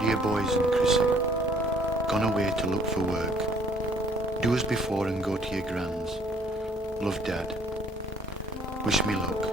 Dear boys and Chrissy, gone away to look for work. Do as before and go to your gran's. Love, Dad. Wish me luck.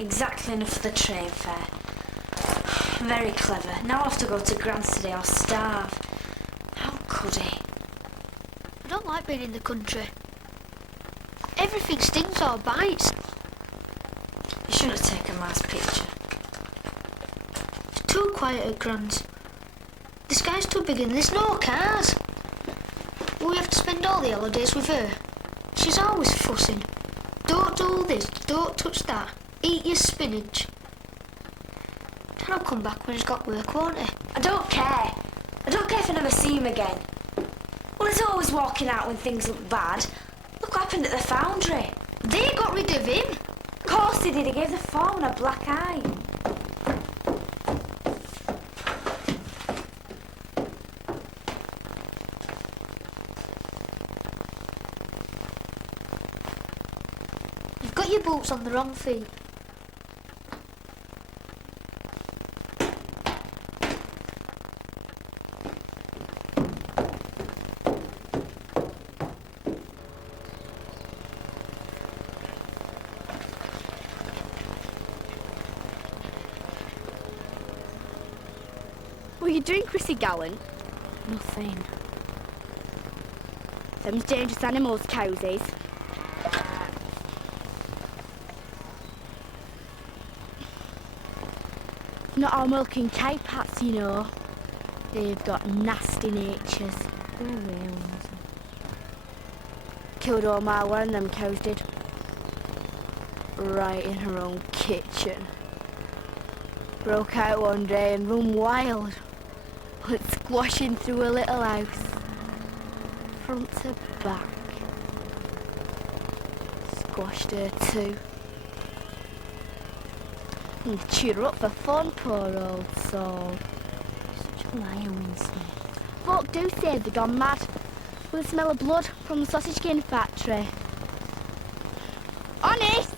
Exactly enough for the train fare. Very clever. Now I'll have to go to Grant's today or starve. How could he? I don't like being in the country. Everything stings or bites. You shouldn't have taken Ma's picture. It's too quiet at Grant's. The sky's too big and there's no cars. We have to spend all the holidays with her. She's always fussing. Don't do this, don't touch that. Eat your spinach. Then I'll come back when he's got work, won't he? I don't care. I don't care if I never see him again. Well, he's always walking out when things look bad. Look what happened at the foundry. They got rid of him. Of course they did. He gave the foreman a black eye. You've got your boots on the wrong feet. What are you doing, Chrissy Gallant? Nothing. Them's dangerous animals, cows is. Not all milking cow pats, you know. They've got nasty natures. They're real ones. Killed all my one, them cows did. Right in her own kitchen. Broke out one day and run wild. Went squashing through a little house. Front to back. Squashed her too. And chewed her up for fun, poor old soul. Such a liar, Winston. Folk do say they've gone mad with the smell of blood from the sausage skin factory. Honest!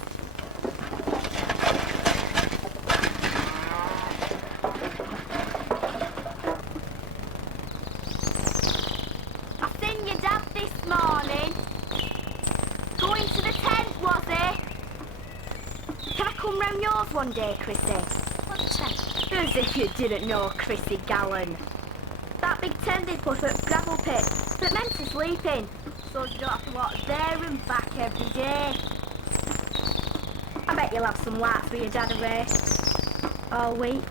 I seen your dad this morning. Going to the tent, was he? Can I come round yours one day, Chrissy? What tent? As if you didn't know Chrissy Gallant. That big tent they put at gravel pit that meant to sleep in, so you don't have to walk there and back every day. I bet you'll have some larks with your dad away all week.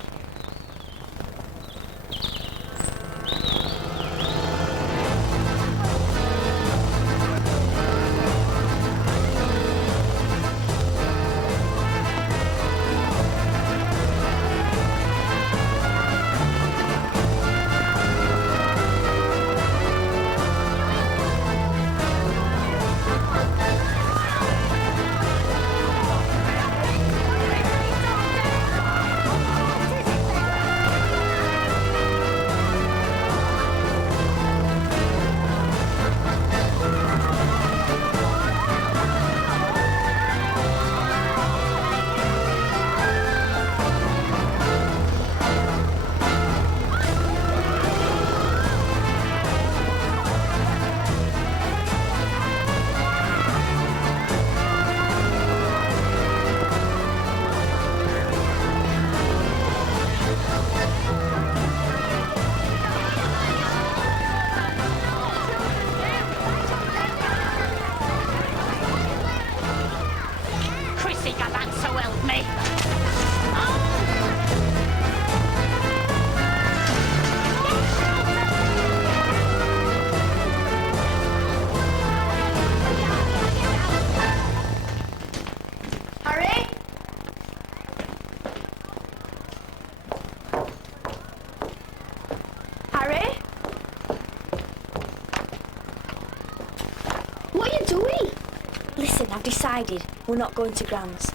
Listen, I've decided we're not going to Grand's.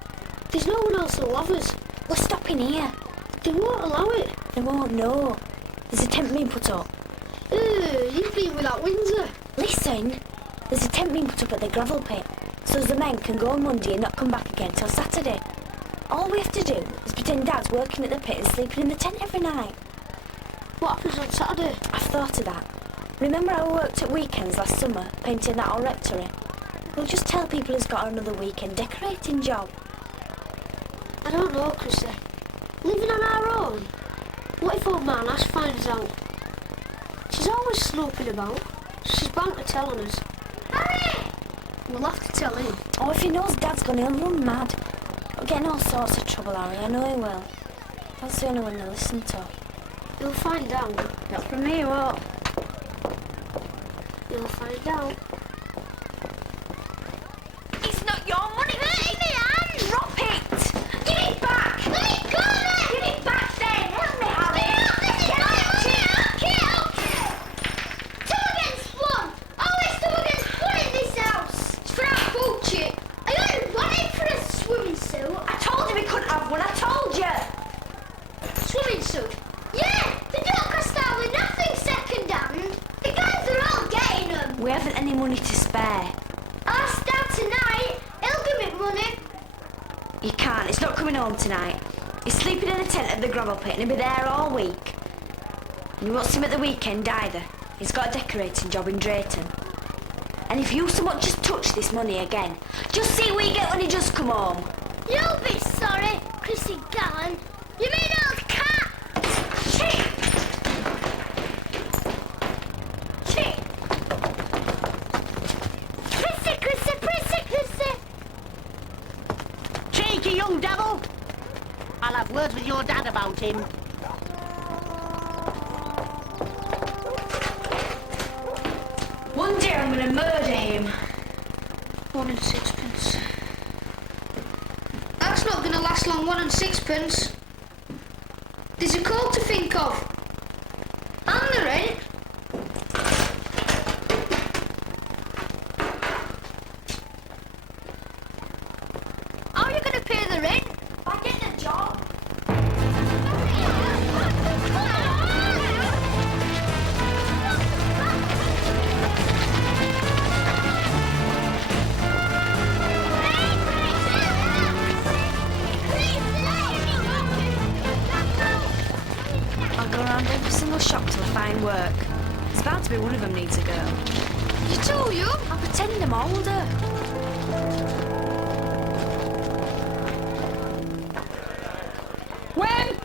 There's no one else that'll have us. We're stopping here. They won't allow it. They won't know. There's a tent being put up. You've been without Windsor. Listen, there's a tent being put up at the gravel pit, so the men can go on Monday and not come back again till Saturday. All we have to do is pretend Dad's working at the pit and sleeping in the tent every night. What happens on Saturday? I've thought of that. Remember how I worked at weekends last summer, painting that old rectory? We'll just tell people he's got another weekend decorating job. I don't know, Chrissy. Living on our own? What if old man Ash finds out? She's always snooping about. She's bound to tell on us. Harry! We'll have to tell him. Oh, if he knows Dad's gone, he'll run mad. He'll get in all sorts of trouble, Harry. I know he will. That's the only one he'll listen to. You'll find out. Not from me, what? You'll find out. It's not your money. Hurting me, Anne! Drop it! Give it back! Let go of it! Give it back then! Help me, Harry! Get out! Kill! 2 against 1! Always 2 against 1 in this house! It's for our bullshit. I only wanted for a swimming suit. I told him he couldn't have one, I told you! Swimming suit? Yeah! They don't cost hardly nothing second hand. The guys are all getting them. We haven't any money to spare. I'll start tonight. He'll give me money. You can't, it's not coming home tonight. He's sleeping in a tent at the gravel pit and he'll be there all week. And you won't see him at the weekend either. He's got a decorating job in Drayton. And if you so much just touch this money again, just see what you get when he does come home. You'll be sorry, Chrissy Gallant. You mean old cat? Chee! Chee! Chrissy! Cheeky young devil! I'll have words with your dad about him. One day I'm gonna murder him. 1 and 6pence. That's not gonna last long, 1 and 6pence. There's a call to think of. And the rent. How are you gonna pay the rent? I get a job. I'll go around every single shop till I find work. There's bound to be one of them needs a girl. You're too young. I'll pretend I'm older. When?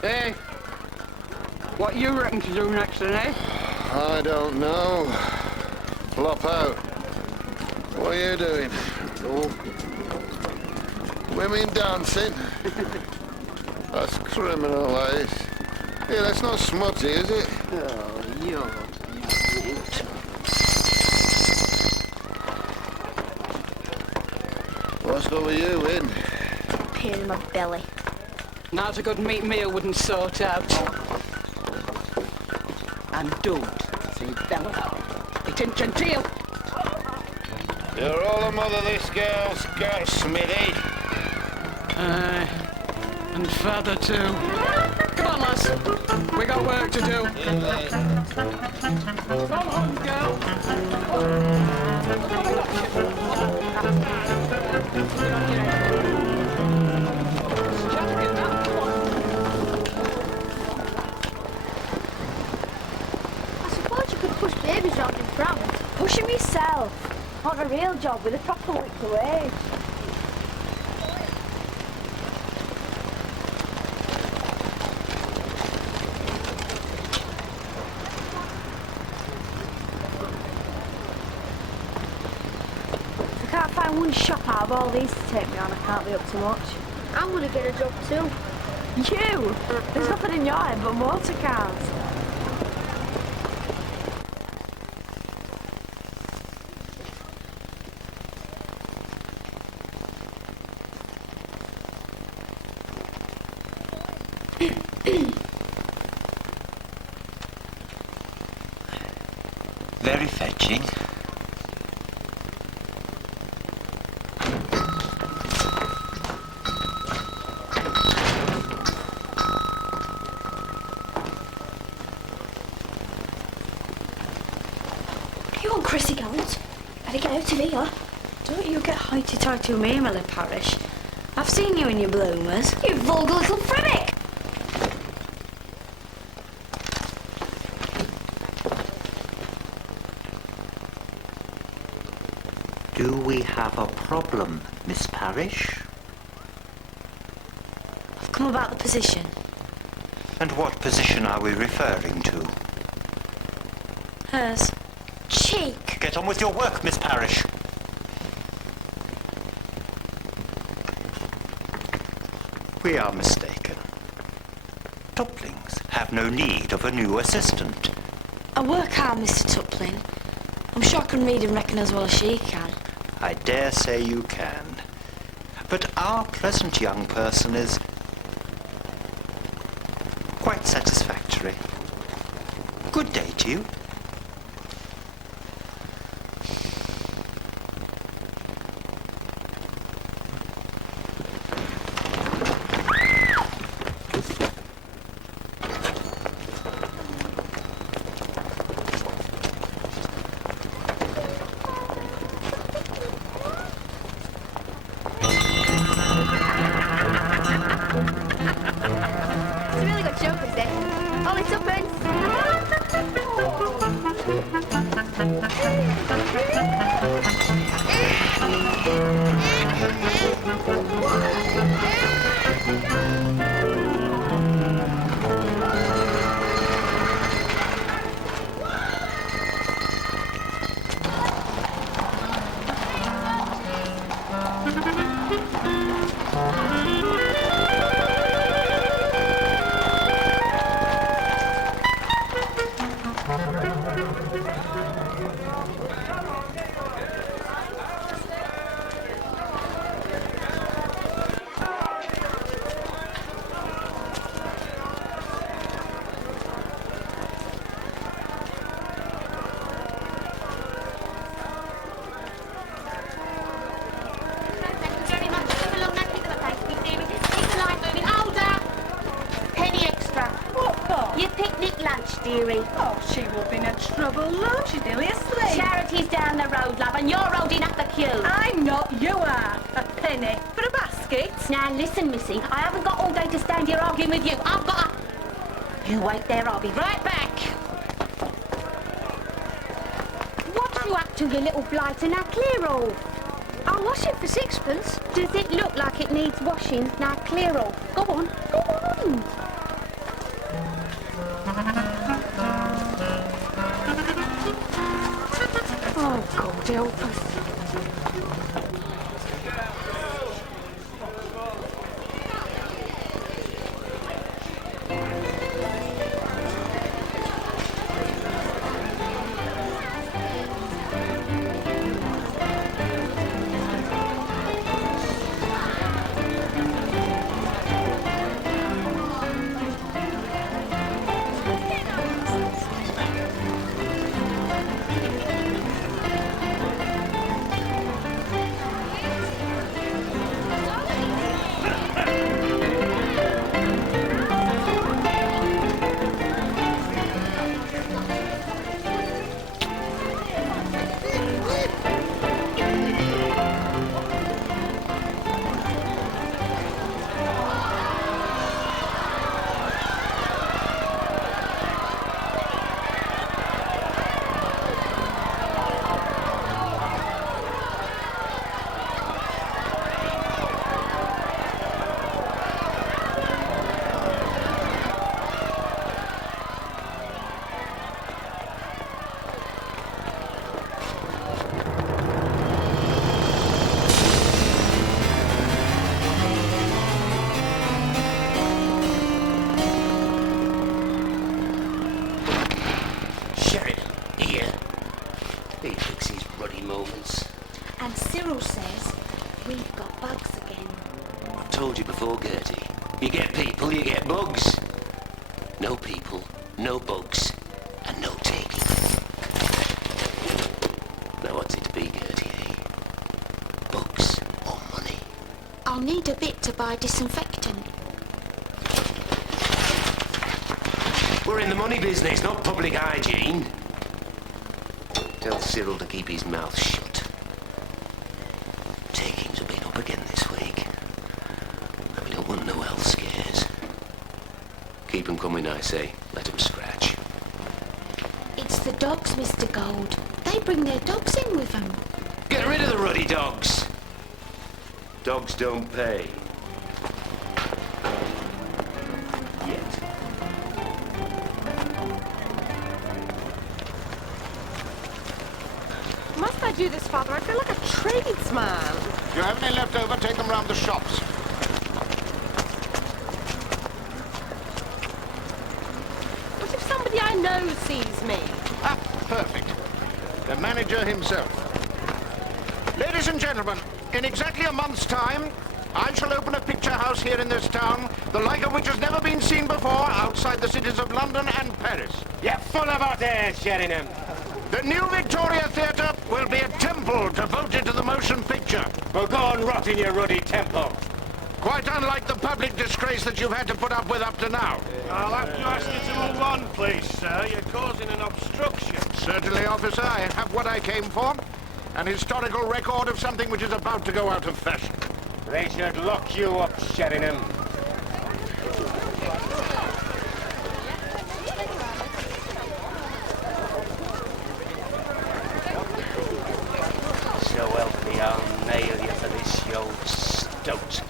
Hey, what you reckon to do next then, eh? I don't know. Flop out. What are you doing? Oh. Women dancing? That's criminal, that is. Yeah, that's not smutty, is it? Oh, you're... What's up with you, Win? Pain in my belly. Now's a good meat meal wouldn't sort out. And don't say Bella. It ain't genteel. You're all the mother this girl's got, Smithy. Aye. And father too. Come on, lass. We got work to do. Come on, girl. I suppose you could push babies around in prams. Push him yourself. Want a real job with a proper weekly wage. If I can't find one shop out of all these to take me on, I can't be up to much. I'm gonna get a job too. You? There's nothing in your head but motor cars. Very fetching. You want Chrissy Gallant? Better get out of here. Don't you get hoity-toity with me, Emily Parish. I've seen you in your bloomers. You vulgar little fribbick! Do we have a problem, Miss Parish? I've come about the position. And what position are we referring to? Hers. Cheek! Get on with your work, Miss Parish. We are mistaken. Toplings have no need of a new assistant. I work hard, Mr. Tupling. I'm sure I can read and reckon as well as she can. I dare say you can. But our pleasant young person is quite satisfactory. Good day to you. It's a really good show, Chrissy. Only tuppence. Your picnic lunch, dearie. Oh, she will be no trouble, love. She's nearly asleep. Charity's down the road, love, and you're holding up the queue. I'm not, you are. A penny for a basket. Now listen, missy, I haven't got all day to stand here arguing with you. I've got a... You wait there, I'll be right back. What you up to, you little blighter? Now clear off. I'll wash it for sixpence. Does it look like it needs washing? Now clear off. Go on, go on. Oh, God help us. Sheringham, here. He picks his ruddy moments. And Cyril says we've got bugs again. I told you before, Gertie. You get people, you get bugs. No people, no bugs, and no taking. I'll need a bit to buy disinfectant. We're in the money business, not public hygiene. Tell Cyril to keep his mouth shut. Takings have been up again this week. And we don't want no health scares. Keep 'em coming, I say. Let 'em scratch. It's the dogs, Mr. Gold. They bring their dogs in with them. Get rid of the ruddy dogs. Dogs don't pay. Yet. Must I do this, Father? I feel like a tradesman. If you have any left over, take them round the shops. What if somebody I know sees me? Ah, perfect. The manager himself. Ladies and gentlemen, in exactly a month's time, I shall open a picture house here in this town, the like of which has never been seen before outside the cities of London and Paris. You're full of hot air, Sheringham. The new Victoria Theatre will be a temple devoted to the motion picture. Well, go and rot in your ruddy temple. Quite unlike the public disgrace that you've had to put up with up to now. I'll have to ask you to move on, please, sir. You're causing an obstruction. Certainly, officer, I have what I came for. An historical record of something which is about to go out of fashion. They should lock you up, Sheringham. So help me, I'll nail you for this, you old stoat.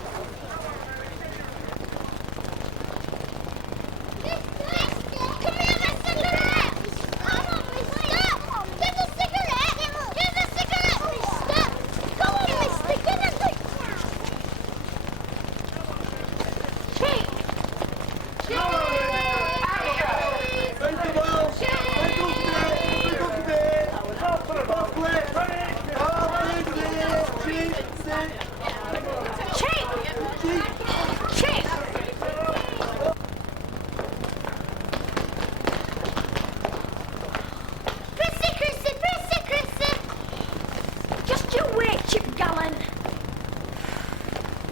Just you wait, Chip Gallant.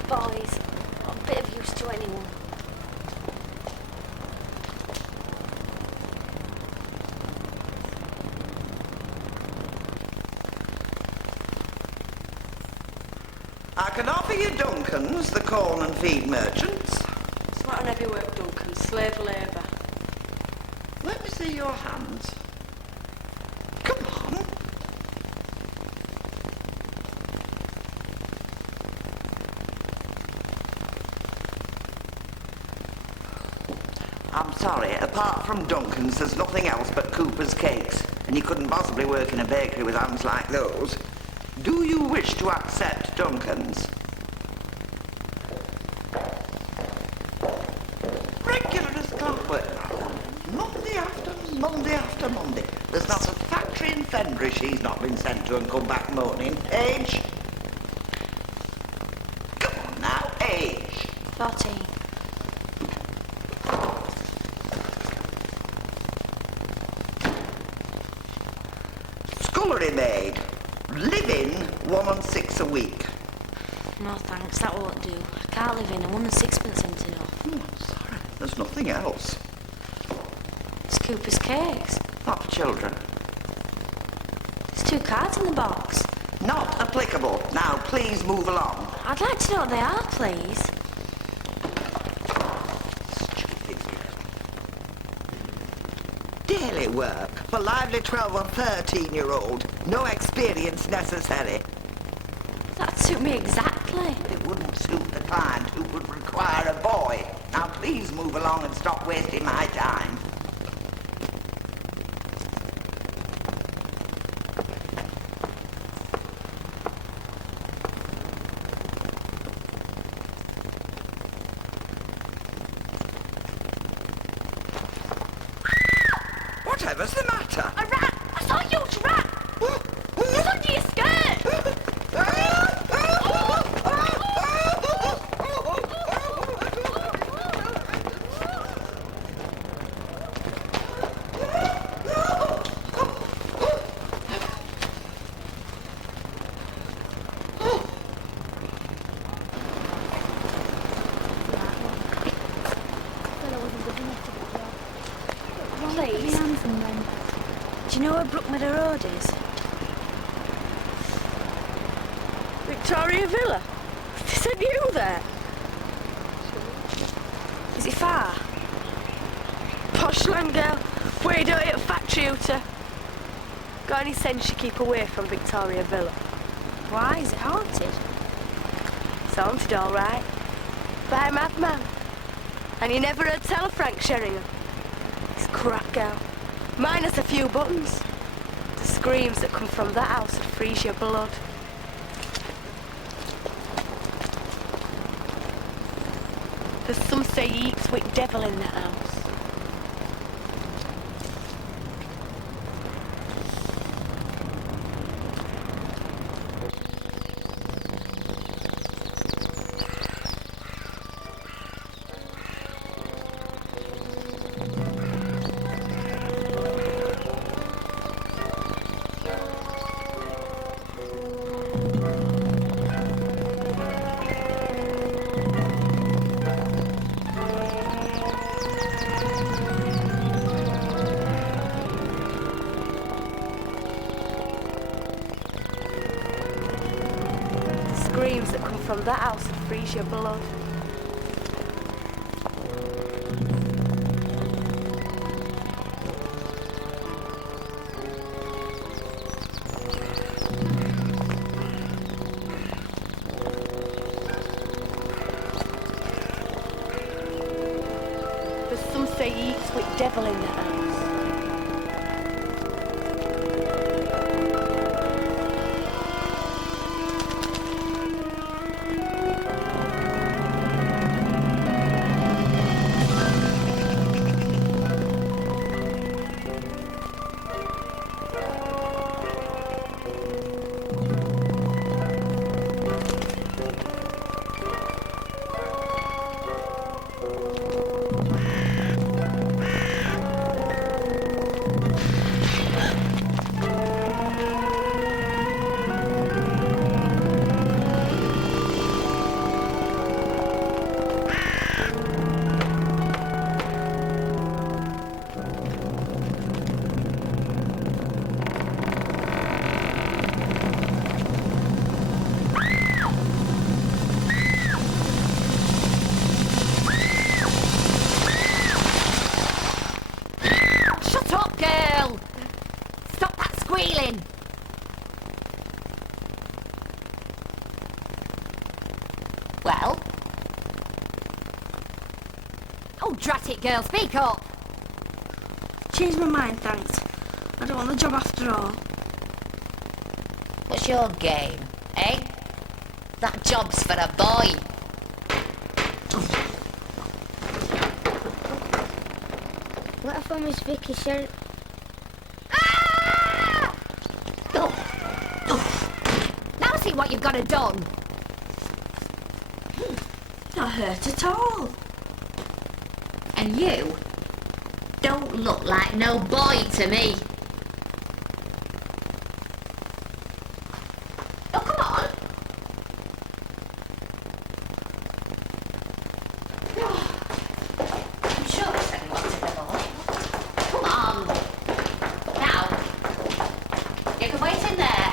Boys, I'm a bit of use to anyone. I can offer you Duncan's, the corn and feed merchants. It's not an heavy work, Duncan. Slave labour. Let me see your hands. Come on. I'm sorry, apart from Duncan's, there's nothing else but Cooper's cakes. And you couldn't possibly work in a bakery with hands like those. Do you wish to accept Duncan's? Regular as clockwork. Monday after Monday. There's not a factory in Fenbridge he's not been sent to and come back moaning. Age? Come on now, age. 14. Scullery maid. Living 1 and 6 a week. No thanks, that won't do. I can't live in. 1 and 6pence ain't enough. Oh, sorry. There's nothing else. It's Cooper's cakes. Not for children. There's 2 cards in the box. Not applicable. Now, please move along. I'd like to know what they are, please. Stupid. Daily work for lively 12 or 13-year-old. No experience necessary. That'd suit me exactly. It wouldn't suit the client who would require a boy. Now, please move along and stop wasting my time. Whatever's the matter? A rat! I saw a huge rat! It's under your skirt! Please. Do you know where Brookmeadow Road is? Victoria Villa? They sent you there? Is it far? Posh land girl. Way dirty at factory Uta. Got any sense you keep away from Victoria Villa? Why? Is it haunted? It's haunted, all right. By a madman. And you never heard tell of Frank Sheringham. He's a crap girl. Minus a few buttons. The screams that come from that house would freeze your blood. There's some say he eats with devil in that house. Screams that come from that house would freeze your blood. There's some say he eats with devil in that house. Well? Oh, drat it, girl, speak up! Changed my mind, thanks. I don't want the job after all. What's your game, eh? That job's for a boy. What if I Miss Vicky Sher... Ah! Now see what you've got to done. Not hurt at all. And you don't look like no boy to me. Oh, come on. I'm sure I said you wanted the boy. Come on. Now, you can wait in there.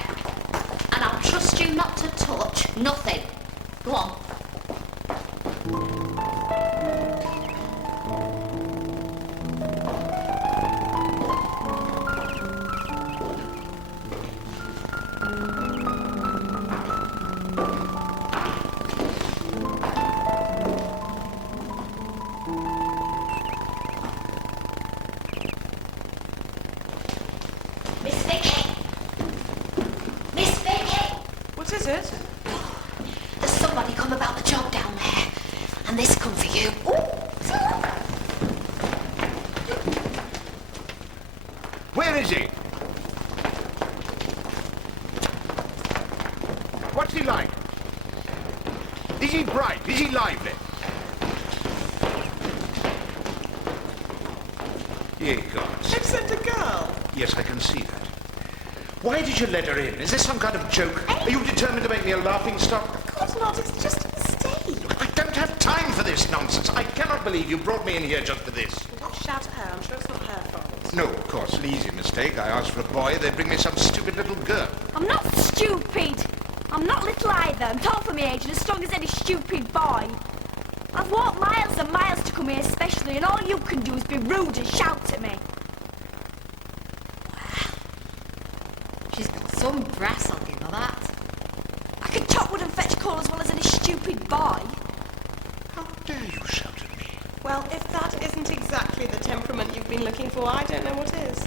And I'll trust you not to touch nothing. Go on. What is it? There's somebody come about the job down there, and this come for you. Where is he? What's he like? Is he bright? Is he lively? Ye gods. They've sent a girl. Yes, I can see that. Why did you let her in? Is this some kind of joke? Are you determined to make me a laughing stock? Of course not, it's just a mistake. I don't have time for this nonsense. I cannot believe you brought me in here just for this. Don't shout at her, I'm sure it's not her fault. No, of course, an easy mistake. I asked for a boy, they bring me some stupid little girl. I'm not stupid. I'm not little either. I'm tall for my age and as strong as any stupid boy. I've walked miles and miles to come here especially, and all you can do is be rude and shout at me. She's got some brass, I'll give her that. I can chop wood and fetch coal as well as any stupid boy. How dare you shout at me? Well, if that isn't exactly the temperament you've been looking for, I don't know what is.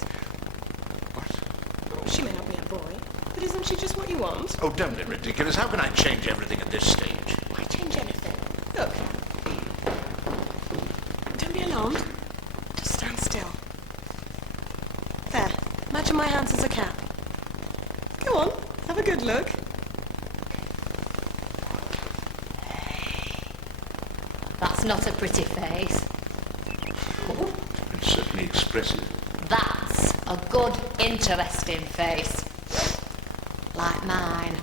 What? She may not be a boy, but isn't she just what you want? Oh, don't be ridiculous. How can I change everything at this stage? Why change anything? Look. Don't be alarmed. Just stand still. There. Imagine my hands as a cap. Go on. Have a good look. That's not a pretty face. Oh, it's certainly expressive. That's a good, interesting face. Like mine.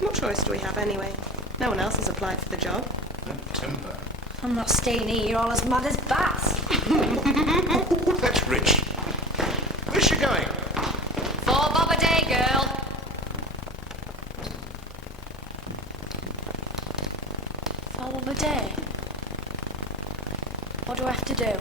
What choice do we have anyway? No one else has applied for the job. That temper. I'm not staying here. You're all as mad as bats. Oh, that's rich. Where's she going? 4 bob a day, girl. 4 bob a day. What do I have to do?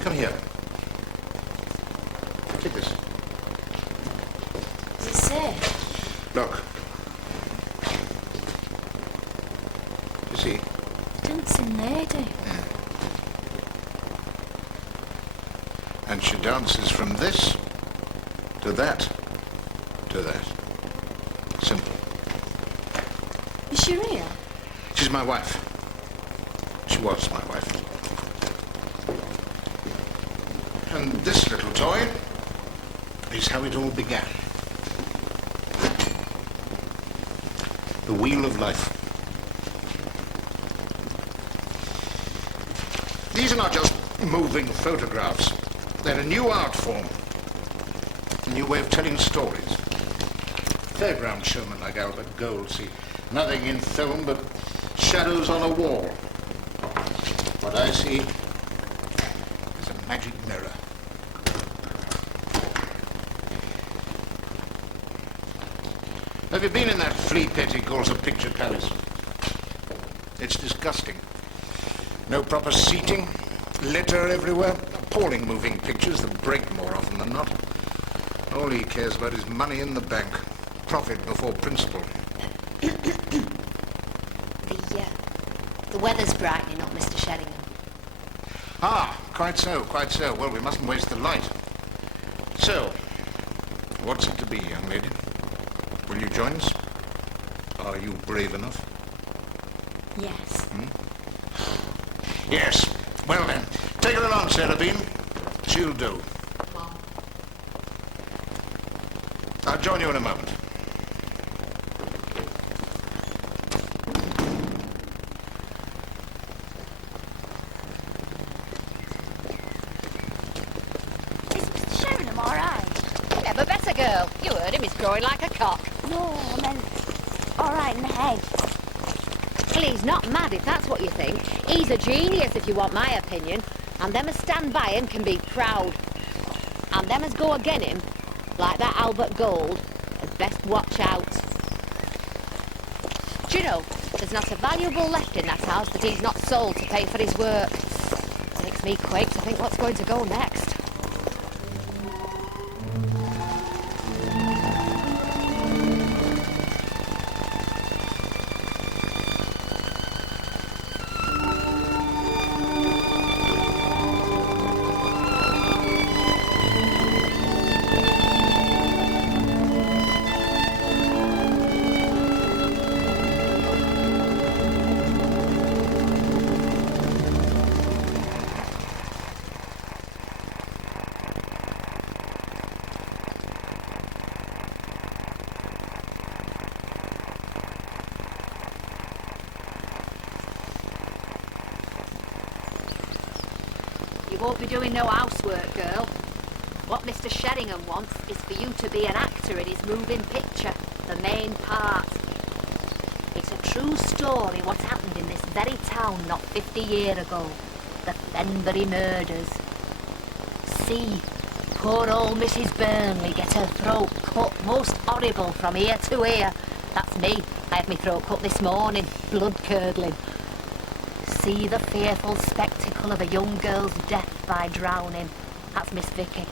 Come here. Take this. Does it say? Look. You see? Dancing lady. And she dances from this to that to that. Simple. Is she real? She's my wife. She was my wife. And this little toy is how it all began. The wheel of life. These are not just moving photographs. They're a new art form. A new way of telling stories. Fairground showmen like Albert Gold see nothing in film but shadows on a wall. What I see is a magic mirror. Have you been in that flea pit he calls a picture palace? It's disgusting. No proper seating, litter everywhere, appalling moving pictures that break more often than not. All he cares about is money in the bank, profit before principle. The weather's brightening up, Mr. Sheringham. Ah, quite so, quite so. Well, we mustn't waste the light. So, what's it to be, young lady? Will you join us? Are you brave enough? Yes. Yes. Well then, take her along, Sarah Bean. She'll do. I'll join you in a moment. Is Mr. Sheringham all right? have a better girl. You heard him, he's growing like a cock. No, I meant all right in the head. Well, he's not mad if that's what you think. He's a genius, if you want my opinion. And them as stand by him can be proud. And them as go again him, like that Albert Gold, had best watch out. Do you know, there's not a valuable left in that house that he's not sold to pay for his work. Makes me quake to think what's going to go next. You won't be doing no housework, girl. What Mr. Sheringham wants is for you to be an actor in his moving picture, the main part. It's a true story what happened in this very town not 50 years ago. The Fenbury murders. See, poor old Mrs. Burnley get her throat cut most horrible from ear to ear. That's me. I had my throat cut this morning, blood curdling. See the fearful spectacle of a young girl's death by drowning. That's Miss Vicky.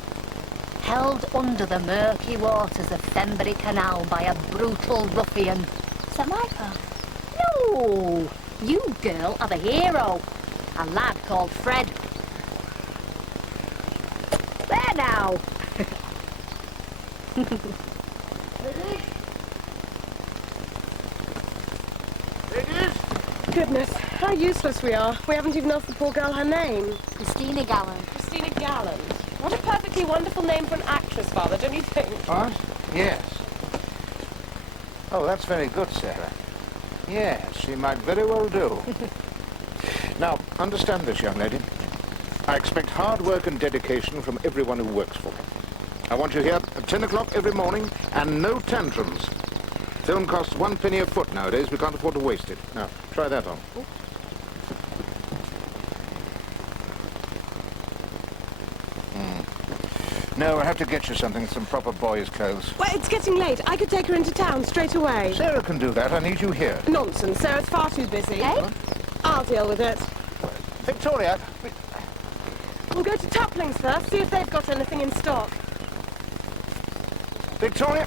Held under the murky waters of Fenbury Canal by a brutal ruffian. Is that my part? No! You, girl, are the hero. A lad called Fred. There now! Goodness, how useless we are. We haven't even asked the poor girl her name. Christina Gallant. Christina Gallant. What a perfectly wonderful name for an actress, Father, don't you think? What? Yes. Oh, that's very good, Sarah. Yes, she might very well do. Now, understand this, young lady. I expect hard work and dedication from everyone who works for me. I want you here at 10 o'clock every morning, and no tantrums. Film costs 1 penny a foot nowadays. We can't afford to waste it. Now, try that on. No, I have to get you something, some proper boys' clothes. Well, it's getting late. I could take her into town straight away. Sarah can do that. I need you here. Nonsense. Sarah's far too busy. Eh? I'll deal with it. Victoria! We'll go to Tupling's first, see if they've got anything in stock. Victoria!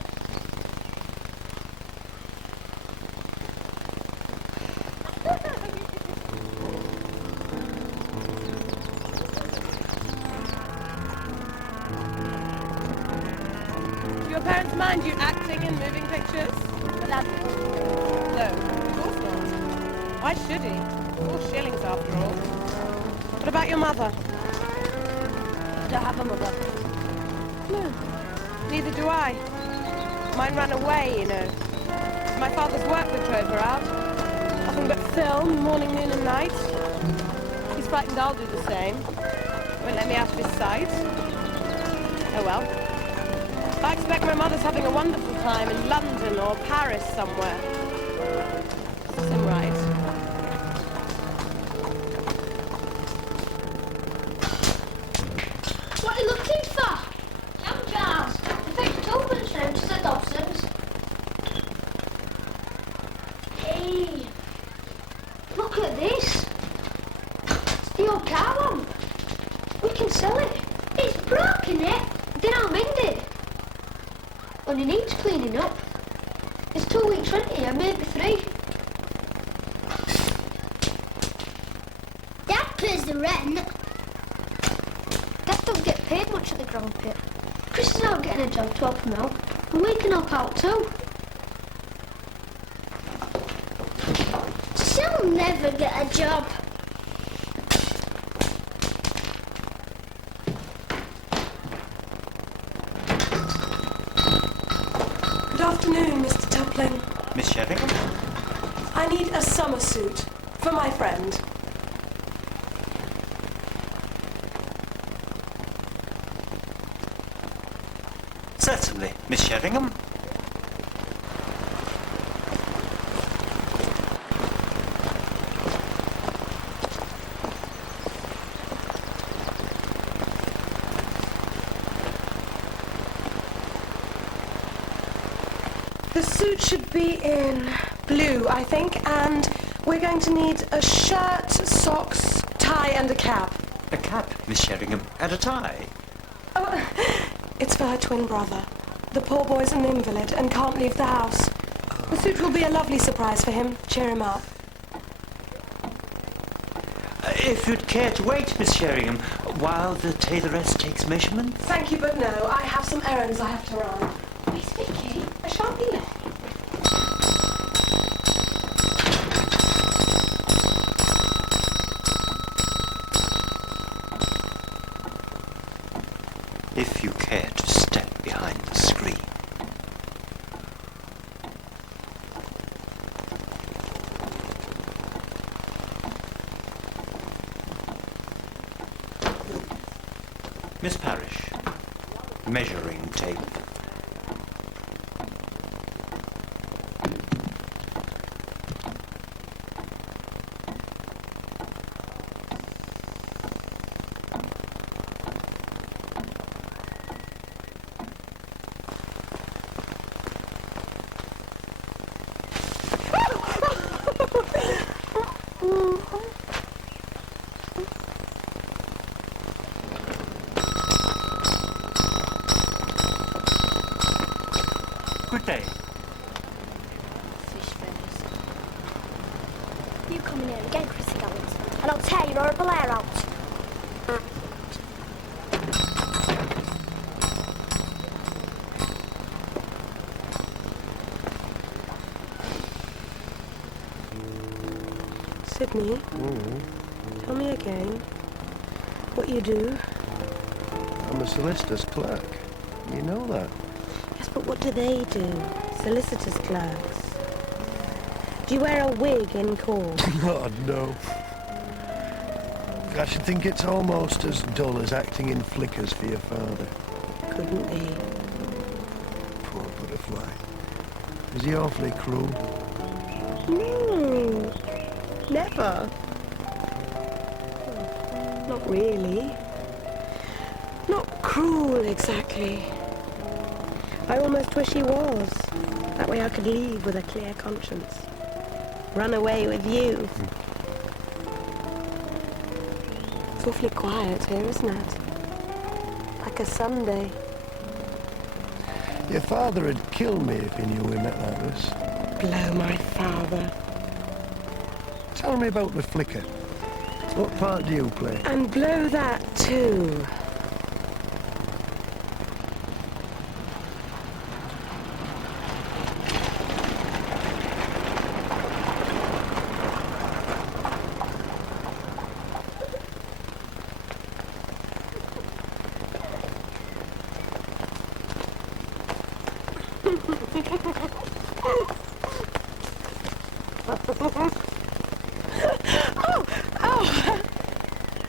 Do your parents mind you acting in moving pictures? Love No, of course not. Why should he? 4 shillings after all. What about your mother? I don't have a mother. No, neither do I. Mine ran away, you know. My father's work that drove her out. Nothing but film, morning, noon and night. He's frightened I'll do the same. Won't let me out of his sight. Oh well. I expect my mother's having a wonderful time in London or Paris somewhere. Serves him right. What are you looking for? Jam jars. The fixed tuppence round to the Dobsons. Hey, look at this. It's the old car one. We can sell it. It's broken, eh? Then I'll mend it. Only needs cleaning up. It's 2 weeks rent here, maybe 3. Dad pays the rent. Dad don't get paid much at the gravel pit. Chris is out getting a job to help him out, and we can help out too. She'll never get a job. Good afternoon, Mr. Tupling. Miss Sheringham? I need a summer suit for my friend. Certainly, Miss Sheringham. The suit should be in blue, I think, and we're going to need a shirt, socks, tie and a cap. A cap, Miss Sheringham, and a tie. Oh, it's for her twin brother. The poor boy's an invalid and can't leave the house. The suit will be a lovely surprise for him. Cheer him up. If you'd care to wait, Miss Sheringham, while the tailoress takes measurements. Thank you, but no. I have some errands I have to run. Where's Vicky? I shan't be long. If you care to step behind the screen. Miss Parrish, measuring tape. Good day. Fish feathers. You come in here again, Chrissy Gallant, and I'll tear your horrible hair out. Sydney, tell me again what you do. I'm a solicitor's clerk. You know that. Yes, but what do they do? Solicitors' clerks. Do you wear a wig in court? Oh, no. I should think it's almost as dull as acting in flickers for your father. Couldn't be. Poor butterfly. Is he awfully cruel? No, never. Not really. Not cruel, exactly. I almost wish he was. That way I could leave with a clear conscience. Run away with you. It's awfully quiet here, isn't it? Like a Sunday. Your father would kill me if he knew we met like this. Blow my father. Tell me about the flicker. What part do you play? And blow that too.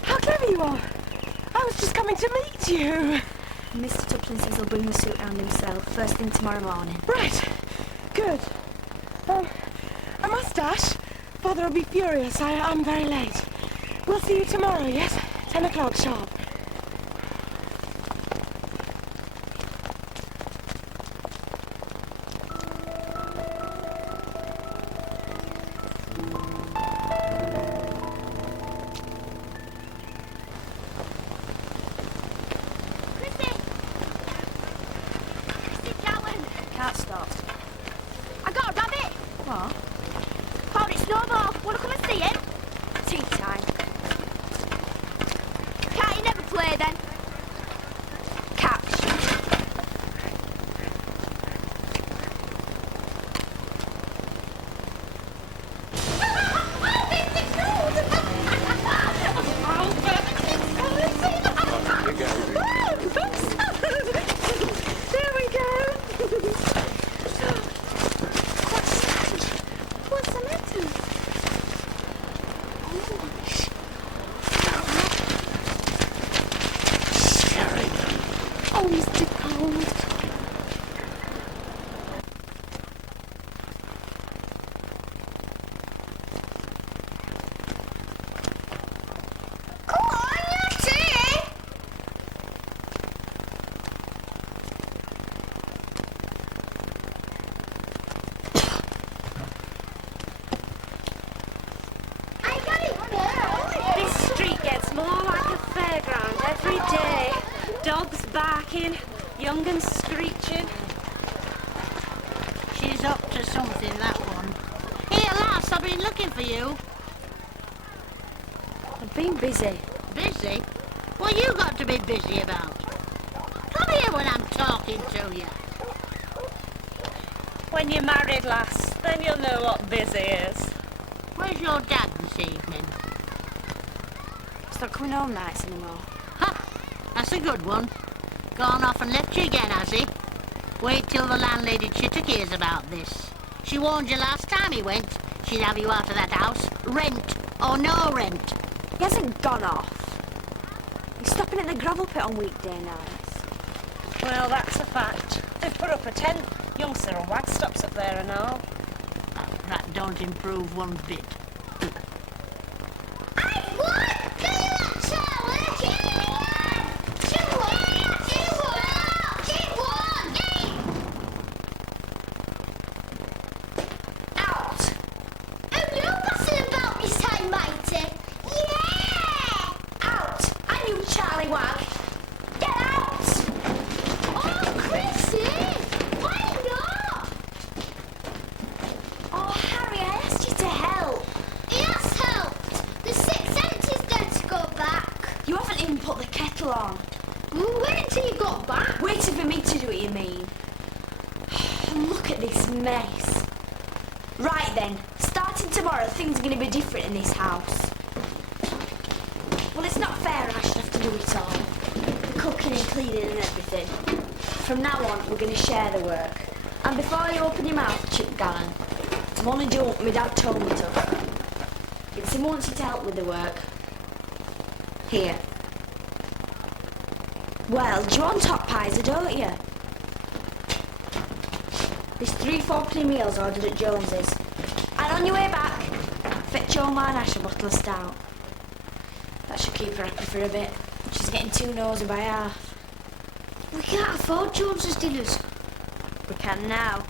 How clever you are. I was just coming to meet you. Mr. Tuplin says he'll bring the suit round himself first thing tomorrow morning. Right. Good. I must dash. Father will be furious. I'm very late. We'll see you tomorrow, yes? 10 o'clock sharp. Can't stop. I got a rabbit. What? Hold it, Snowball. Want to come and see him? Tea time. Can't you never play then? Catch. playground every day. Dogs barking, young uns screeching. She's up to something, that one. Here, lass, I've been looking for you. I've been busy. Busy? What you got to be busy about? Come here when I'm talking to you. When you're married, lass, then you'll know what busy is. Where's your dad this evening? He's not coming home nights anymore. Ha! That's a good one. Gone off and left you again, has he? Wait till the landlady Chittock hears about this. She warned you last time he went. She'd have you out of that house. Rent or no rent. He hasn't gone off. He's stopping at the gravel pit on weekday nights. Well, that's a fact. They've put up a tent. Young Cyril Wag stops up there and all. That don't improve one bit. Mess. Right then, starting tomorrow, things are going to be different in this house. Well, it's not fair I should have to do it all. The cooking and cleaning and everything. From now on, we're going to share the work. And before you open your mouth, Chip Gallant, I'm only doing what my dad told me to. If someone wants you to help with the work, here. Well, do you want hot pies or don't you? There's 3 4-penny meals ordered at Jones's. And on your way back, fetch your man Ash a bottle of stout. That should keep her happy for a bit. She's getting too nosy by half. We can't afford Jones's dinners. We can now.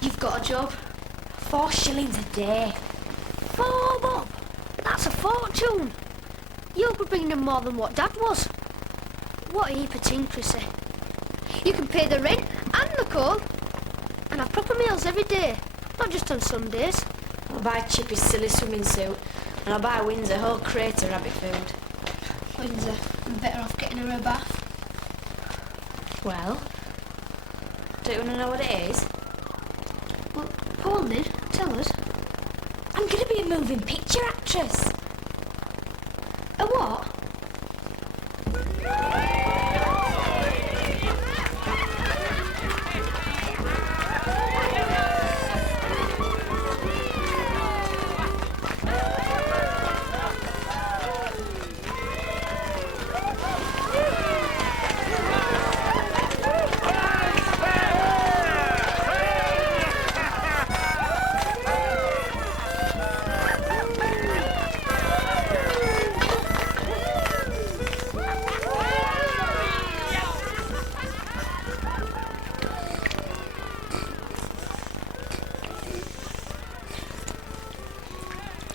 You've got a job. 4 shillings a day. 4 bob? That's a fortune. You'll be bringing in more than what Dad was. What a heap of tin, Chrissy. You can pay the rent and the coal and have proper meals every day, not just on Sundays. I'll buy Chippy's silly swimming suit and I'll buy Windsor a whole crate of rabbit food. Windsor, I'm better off getting her a bath. Well, don't you want to know what it is? Well, go on then, tell us. I'm going to be a moving picture actress. A what?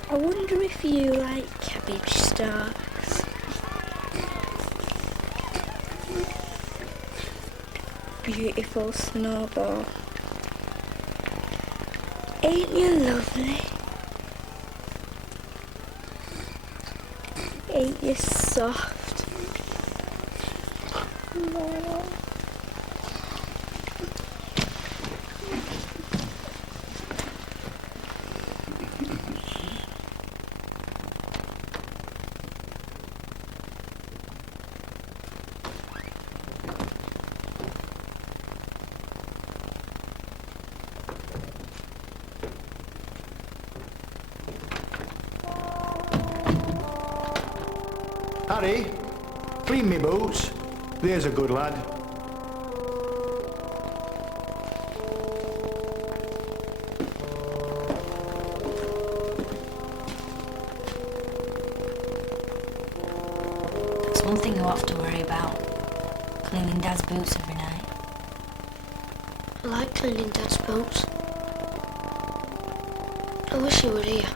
I wonder if you like cabbage stalks. Beautiful snowball. Ain't you lovely? Ain't you soft? No. Harry, clean me boots. There's a good lad. That's one thing you have to worry about. Cleaning Dad's boots every night. I like cleaning Dad's boots. I wish you were here.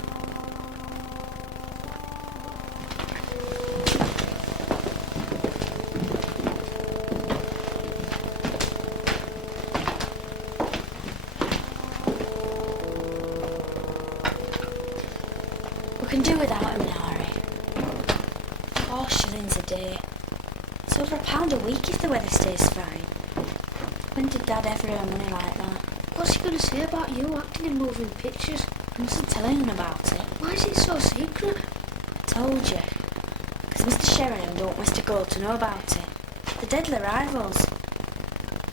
We can do without him now, Harry. 4 shillings a day. It's over £1 a week if the weather stays fine. When did Dad ever earn money like that? What's he going to say about you acting in moving pictures? I mustn't tell anyone about it. Why is it so secret? I told you. Because Mr. Sheringham don't want Mr. Gold to know about it. They're deadly rivals.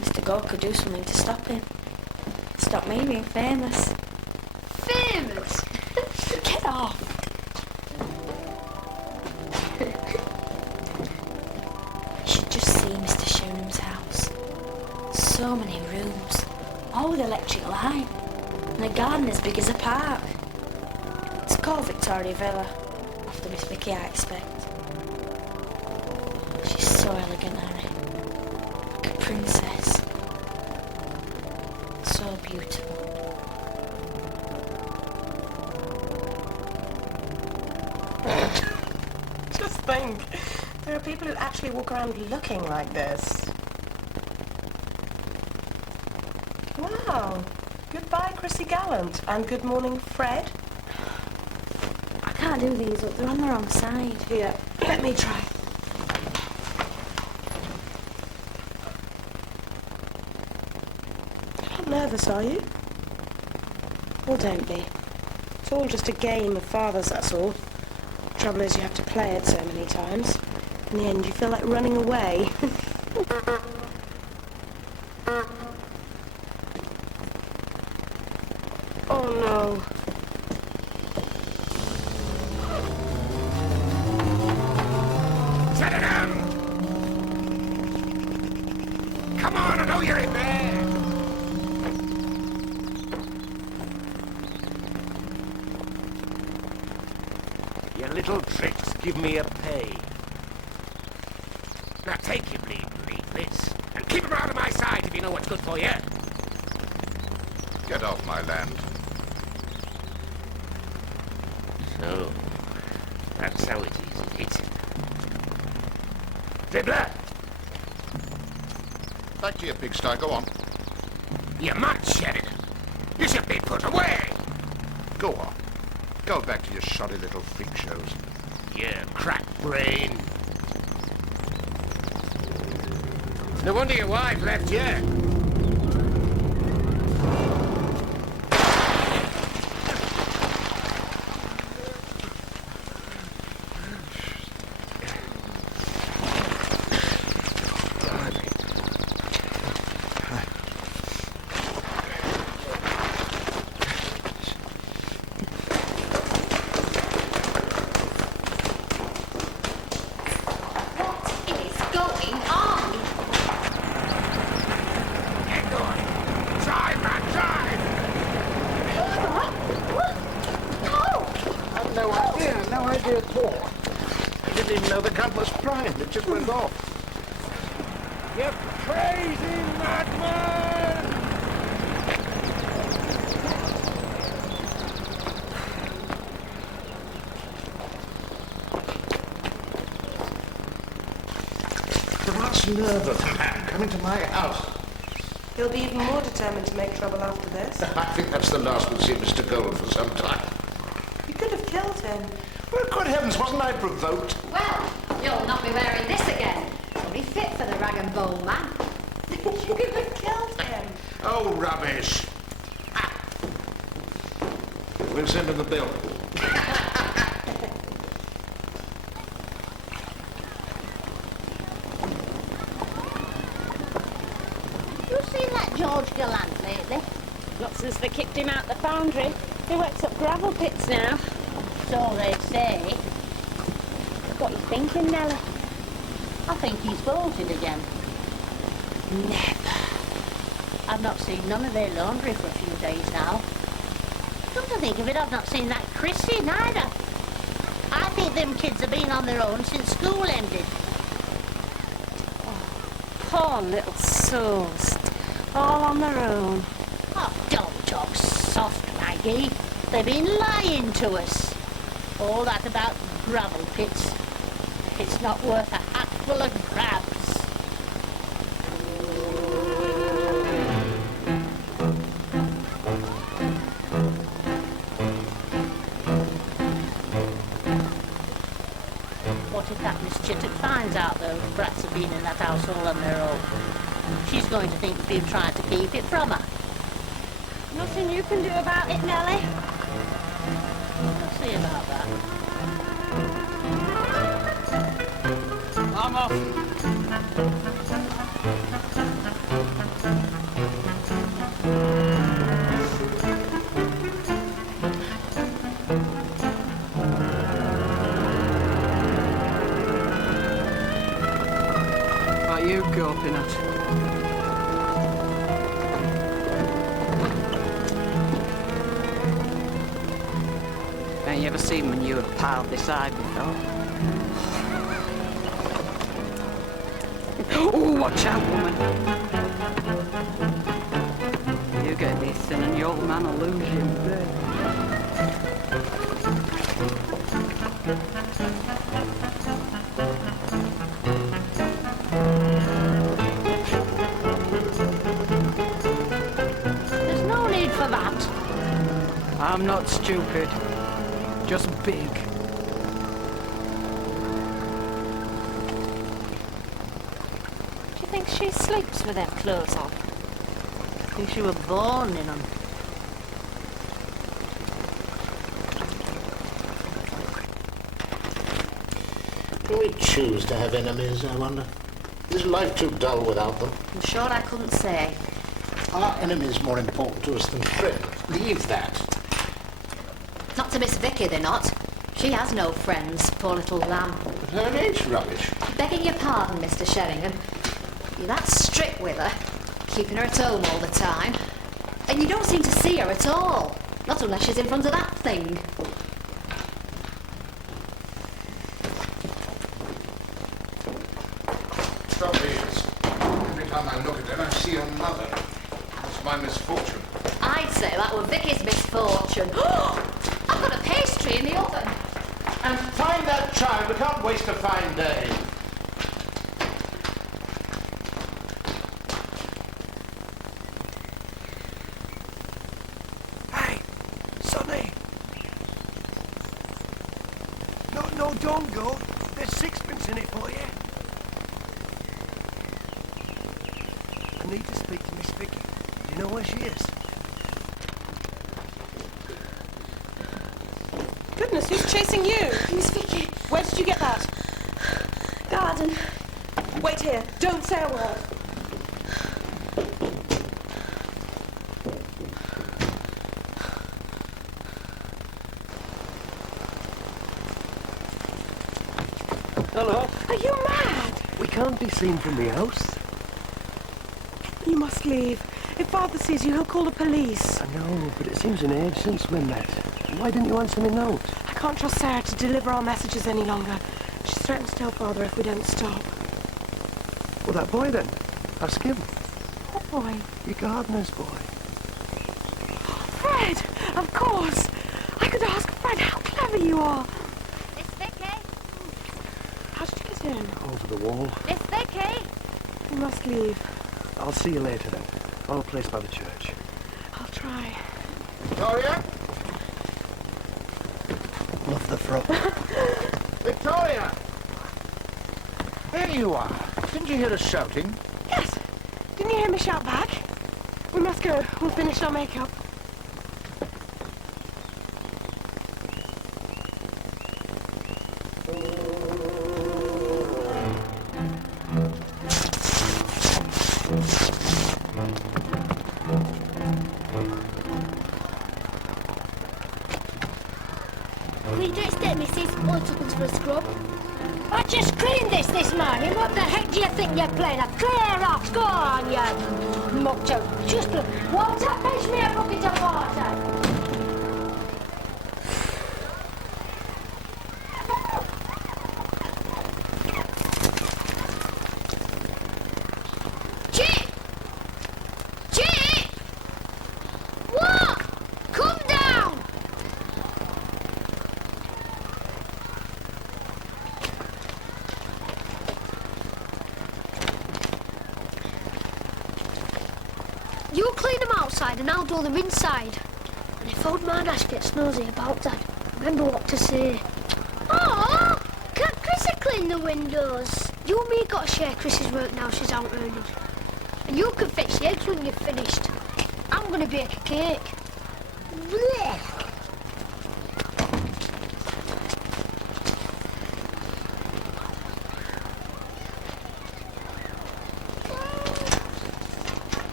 Mr. Gold could do something to stop him. Stop me being famous. Famous? Get off. You should just see Mr. Sheringham's house. So many rooms, all with electric light, and a garden as big as a park. It's called Victoria Villa, after Miss Vicky, I expect. She's so elegant, Harry. Like a princess. So beautiful. Just think, there are people who actually walk around looking like this. Wow. Goodbye, Chrissy Gallant, and good morning, Fred. I can't do these, look, they're on the wrong side. Here, let me try. You're not nervous, are you? Well, don't be. It's all just a game of fathers, that's all. Trouble is you have to play it so many times. In the end, you feel like running away. Oh no. Sheringham! Come on, I know you're in there! Your little tricks give me a pay. Now take your bleeding leaflets and keep them out of my sight if you know what's good for you. Get off my land. So, that's how it is, isn't it? Dribbler! Back to your pigsty, go on. You're mad, Sheridan. You should be put away. Go on. Go back to your shoddy little freak shows. You cracked brain. No wonder your wife left you. It just went off. You crazy madman! The last nerve of the man coming to my house. He'll be even more determined to make trouble after this. I think that's the last we'll see Mr. Gold for some time. You could have killed him. Well, good heavens, wasn't I provoked? Well, you'll not be wearing this again. You'll be fit for the rag and bone man. You could have killed him. Oh, rubbish. We'll send him the bill. You seen that George Gallant lately? Not since they kicked him out the foundry. He works up gravel pits now. So they say. What are you thinking, Nellie? I think he's bolted again. Never. I've not seen none of their laundry for a few days now. Come to think of it, I've not seen that Chrissy neither. I think them kids have been on their own since school ended. Poor little souls. All on their own. Oh, don't talk soft, Maggie. They've been lying to us. All that about gravel pits. It's not worth a hatful of crabs. that Miss Chittock finds out those brats have been in that house all on their own, she's going to think we've been trying to keep it from her. Nothing you can do about it, Nellie. We'll see about that. I'm off. Right, you go, Peanut. Ain't you ever seen when you were piled beside before? Oh, watch out, woman. You get this thing and your old man will lose you. There's no need for that. I'm not stupid. Just big. Do you think she sleeps with her clothes on? I think she were born in them. Do we choose to have enemies, I wonder? Is life too dull without them? I'm sure I couldn't say. Are enemies more important to us than friends? Leave that. Not to Miss Vicky, they're not. She has no friends, poor little lamb. But her age's rubbish. Begging your pardon, Mr. Sheringham. You're that strict with her, keeping her at home all the time. And you don't seem to see her at all. Not unless she's in front of that thing. Trouble is, every time I look at her, I see her mother. It's my misfortune. I'd say that were Vicky's misfortune. I've got a pastry in the oven. And find that child. We can't waste a fine day. Hey, Sonny. No, don't go. There's sixpence in it for you. I need to speak to Miss Vicky. Do you know where she is? Goodness, who's chasing you? Miss Vicky. Where did you get that? Garden. Wait here. Don't say a word. Hello. Are you mad? We can't be seen from the house. You must leave. If Father sees you, he'll call the police. I know, but it seems an age since we met. Why didn't you answer me note? I can't trust Sarah to deliver our messages any longer. She's threatened to tell Father if we don't stop. Well, that boy then. Ask him. What boy? Your gardener's boy. Fred! Of course! I could ask Fred. How clever you are! Miss Vicky? How did you get in? Over the wall. Miss Vicky? You must leave. I'll see you later then. Our place by the church. I'll try. Victoria? Love the frock. Victoria! There you are. Didn't you hear us shouting? Yes. Didn't you hear me shout back? We must go. We'll finish our makeup. Will you just let me see some oil tuppence for a scrub? I just cleaned this morning. What the heck do you think you're playing at? Clear off! Go on, you mucho. Just look. Won't that fetch me a bucket of water? Chip! Chip! What? Come down! You clean them outside and I'll do them inside. And if old man Ash gets nosy about Dad, remember what to say. Oh! Can't Chrissy clean the windows. You and me got to share Chris's work now she's out earning. And you can fix the eggs when you've finished. I'm going to bake a cake. Blech.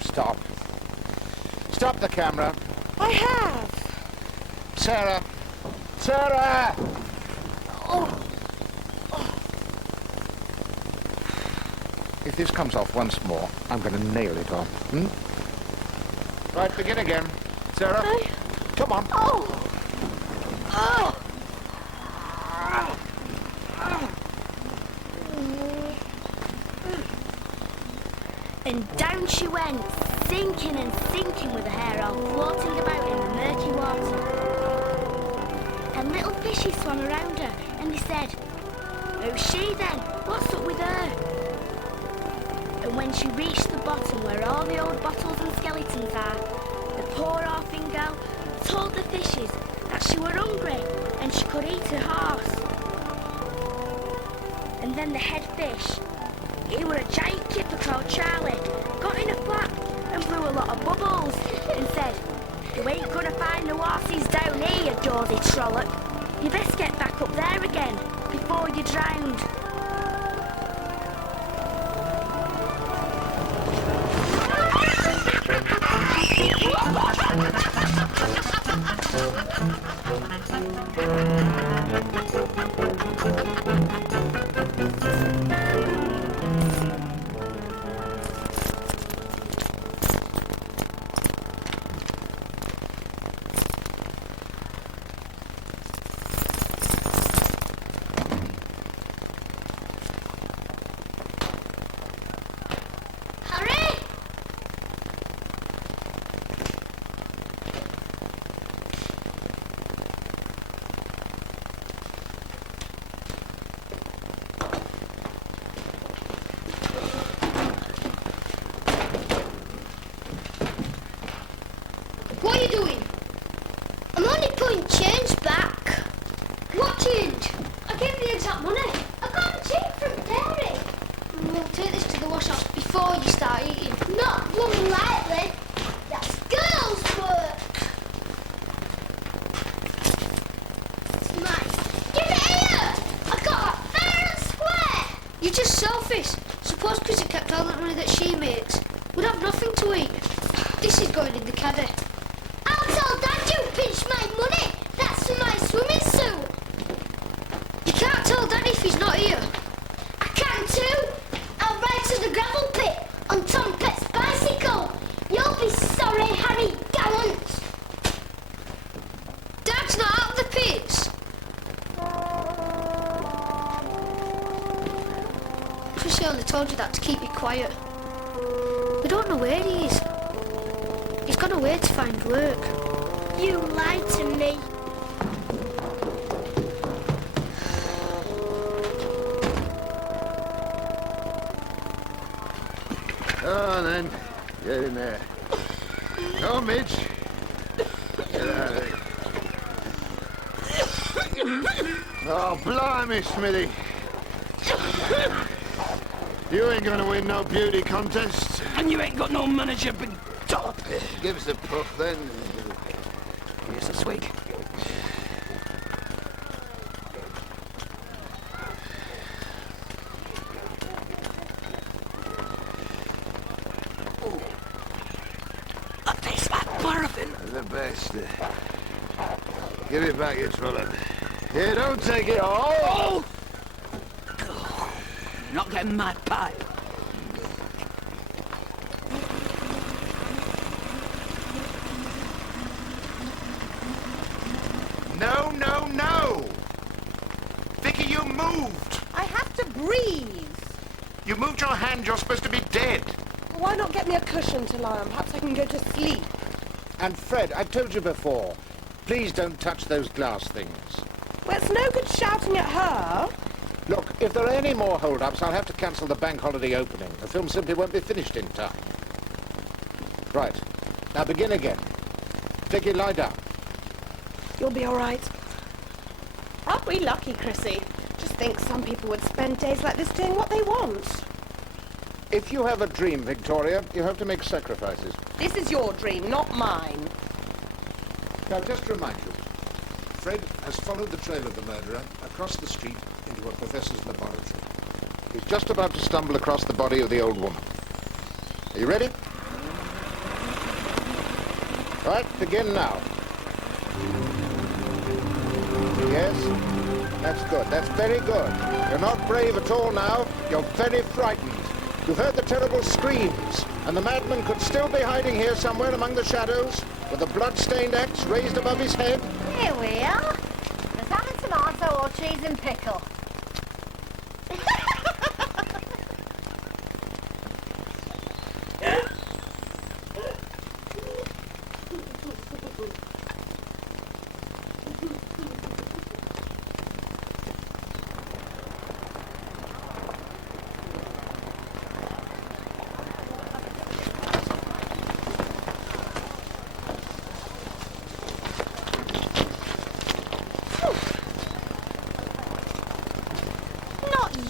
Stop. Stop the camera. I have. Sarah! Sarah! If this comes off once more, I'm going to nail it on. Right, begin again. Sarah? Come on. And down she went, sinking and sinking with her hair all floating about in the murky water. And little fishes swam around her, and they said, "Who's she then? What's up with her?" And when she reached the bottom where all the old bottles and skeletons are, the poor orphan girl told the fishes that she were hungry and she could eat her horse. And then the head fish, he were a giant kipper called Charlie, got in a flap and blew a lot of bubbles and said, "You ain't gonna find no horses down here, you dozy trollop. You best get back up there again before you're drowned." What are you doing? I'm only putting change back. What change? I gave you the exact money. I got the change from dairy. We'll take this to the washhouse before you start eating. Not blooming lightly. That's girls' work. It's mine. Give it here! I got it fair and square. You're just selfish. Suppose Chrissy kept all that money that she makes, we'd have nothing to eat. This is going in the caddy. I'll tell Dad you pinched my money. That's for my swimming suit. You can't tell Daddy if he's not here. I can too. I'll ride to the gravel pit on Tom Pet's bicycle. You'll be sorry, Harry Gallant. Dad's not out of the pits. Chrissy only told you that to keep you quiet. We don't know where he is. He's gone away to find work. You lied to me. Oh, then. Get in there. Go, Midge. Get out of there. Oh, blimey, Smithy. You ain't gonna win no beauty contest. And you ain't got no manager, big dog. Give us a puff, then. Here's a swig. That tastes like paraffin. The best. Give it back, you trollop. Here, don't take it all. Oh. You're not getting my pipe. No, no, no! Vicky, you moved! I have to breathe. You moved your hand, you're supposed to be dead. Why not get me a cushion to lie on? Perhaps I can go to sleep. And Fred, I've told you before, please don't touch those glass things. Well, it's no good shouting at her. Look, if there are any more hold-ups, I'll have to cancel the bank holiday opening. The film simply won't be finished in time. Right. Now begin again. Vicky, lie down. You'll be all right. Aren't we lucky, Chrissy? Just think some people would spend days like this doing what they want. If you have a dream, Victoria, you have to make sacrifices. This is your dream, not mine. Now, just to remind you, Fred has followed the trail of the murderer across the street into a professor's laboratory. He's just about to stumble across the body of the old woman. Are you ready? Right, begin now. Yes, that's good. That's very good. You're not brave at all now. You're very frightened. You've heard the terrible screams, and the madman could still be hiding here somewhere among the shadows, with a blood-stained axe raised above his head. Here we are. There's ham and tomato or cheese and pickle.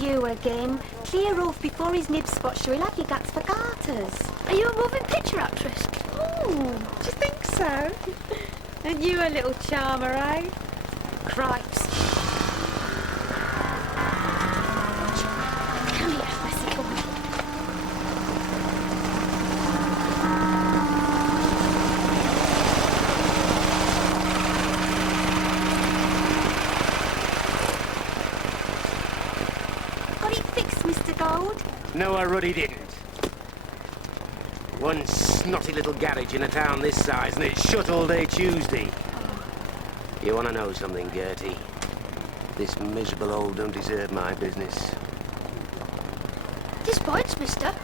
You again. Clear off before his nib spots you like he gets for garters. Are you a moving picture actress? Oh, do you think so? And you a little charmer, eh? Cripes. Come here, messy woman. Got it fixed, Mr. Gold? No, I ruddy didn't. One snotty little garage in a town this size, and it's shut all day Tuesday. You want to know something, Gertie? This miserable hole don't deserve my business. This points, mister.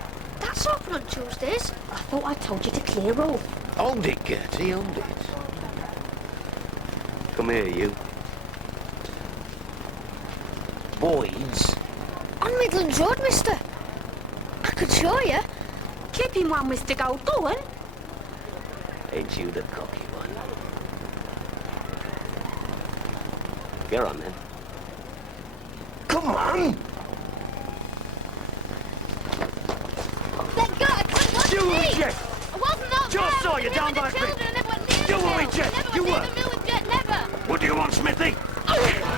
That's open on Tuesdays. I thought I told you to clear off. Hold it, Gertie, hold it. Come here, you. Boyd's. On Midlands Road, mister. I could show you. Clip him one, Mr. Gold. Go on. Ain't you the cocky one? Get on, then. Come on! Let go! I couldn't watch You me! were Jet! I wasn't out Just there! saw you down by children, Smith. I never went near You the were mill. Jet! Never You went were! near the mill with Jet, never! What do you want, Smithy? How you been?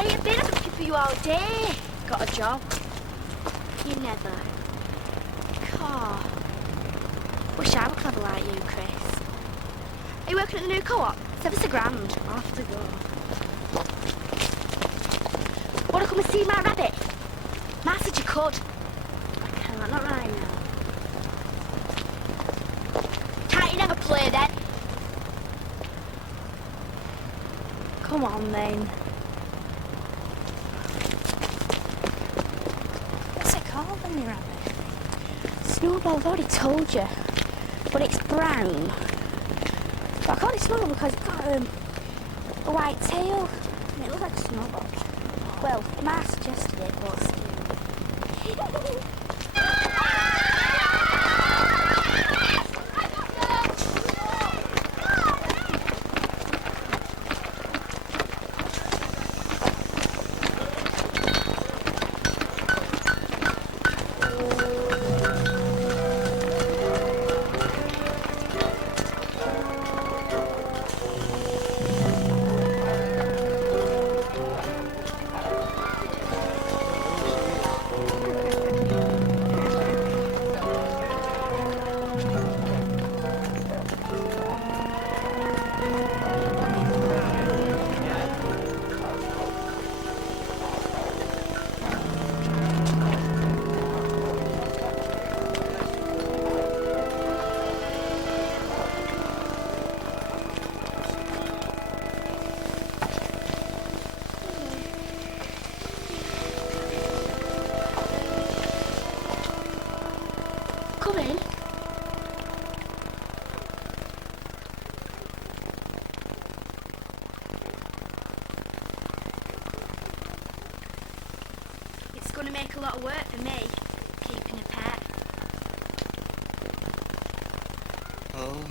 I've been looking for you all day. Got a job? You never. Car. Wish I were clever like you, Chris. Are you working at the new co-op? $7 grand. I'll have to go. Want to come and see my rabbit? Ma said you could. I can't, not right now. Can't you never play then? Come on then. What's it called then, your rabbit? Snowball, I've already told you. But it's brown. But I call it Snowball because it's got a white tail. And it looks like a snowball. Well, Ma suggested it, but still. Come in. It's going to make a lot of work for me, keeping a pet. Oh.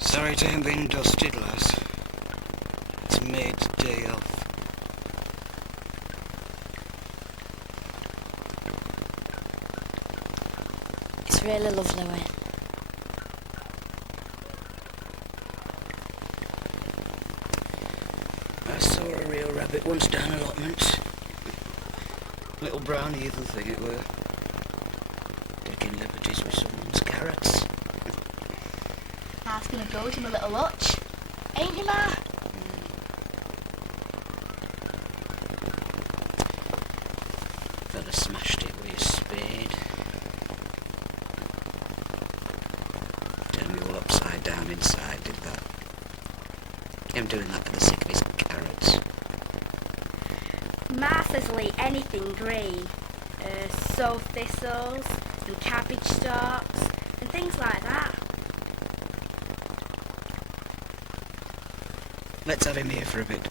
Sorry to him being dusted, lass. It's maid's day off. It's really lovely, Wayne. I saw a real rabbit once down allotments. Little brown heathen thing it were. Taking liberties with someone's carrots. Ma's gonna go with him a little lunch. Ain't you, Ma? Fella smashed it with his spade. Turned me all upside down inside, did that. Him doing that for the sake of his carrots. Ma says will eat anything green. Sow thistles and cabbage stalks and things like that. Let's have him here for a bit.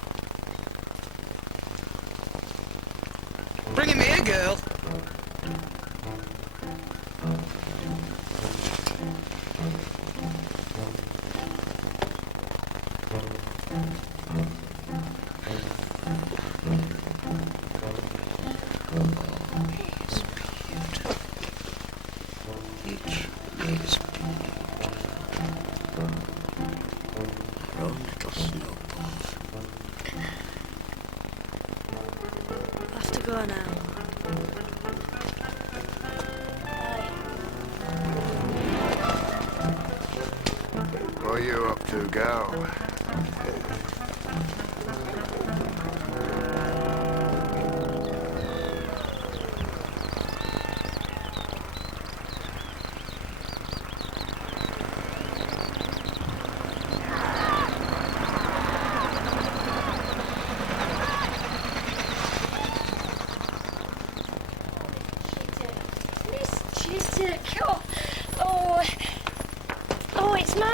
Bring him here, girl. Go now. What are you up to, gal?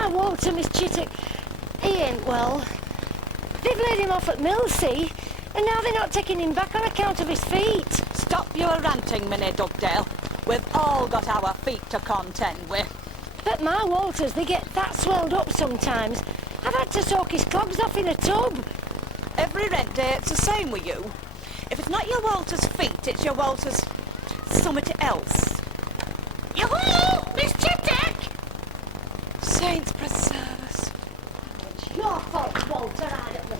Walter, Miss Chittock. He ain't well. They've laid him off at Millsea, and now they're not taking him back on account of his feet. Stop your ranting, Minnie Dugdale. We've all got our feet to contend with. But my Walters, they get that swelled up sometimes. I've had to soak his clogs off in a tub. Every rent day it's the same with you. If it's not your Walter's feet, it's your Walter's something else. Yoo-hoo! Miss Chittock! Saints preserve us. It's your fault, Walter, I don't know.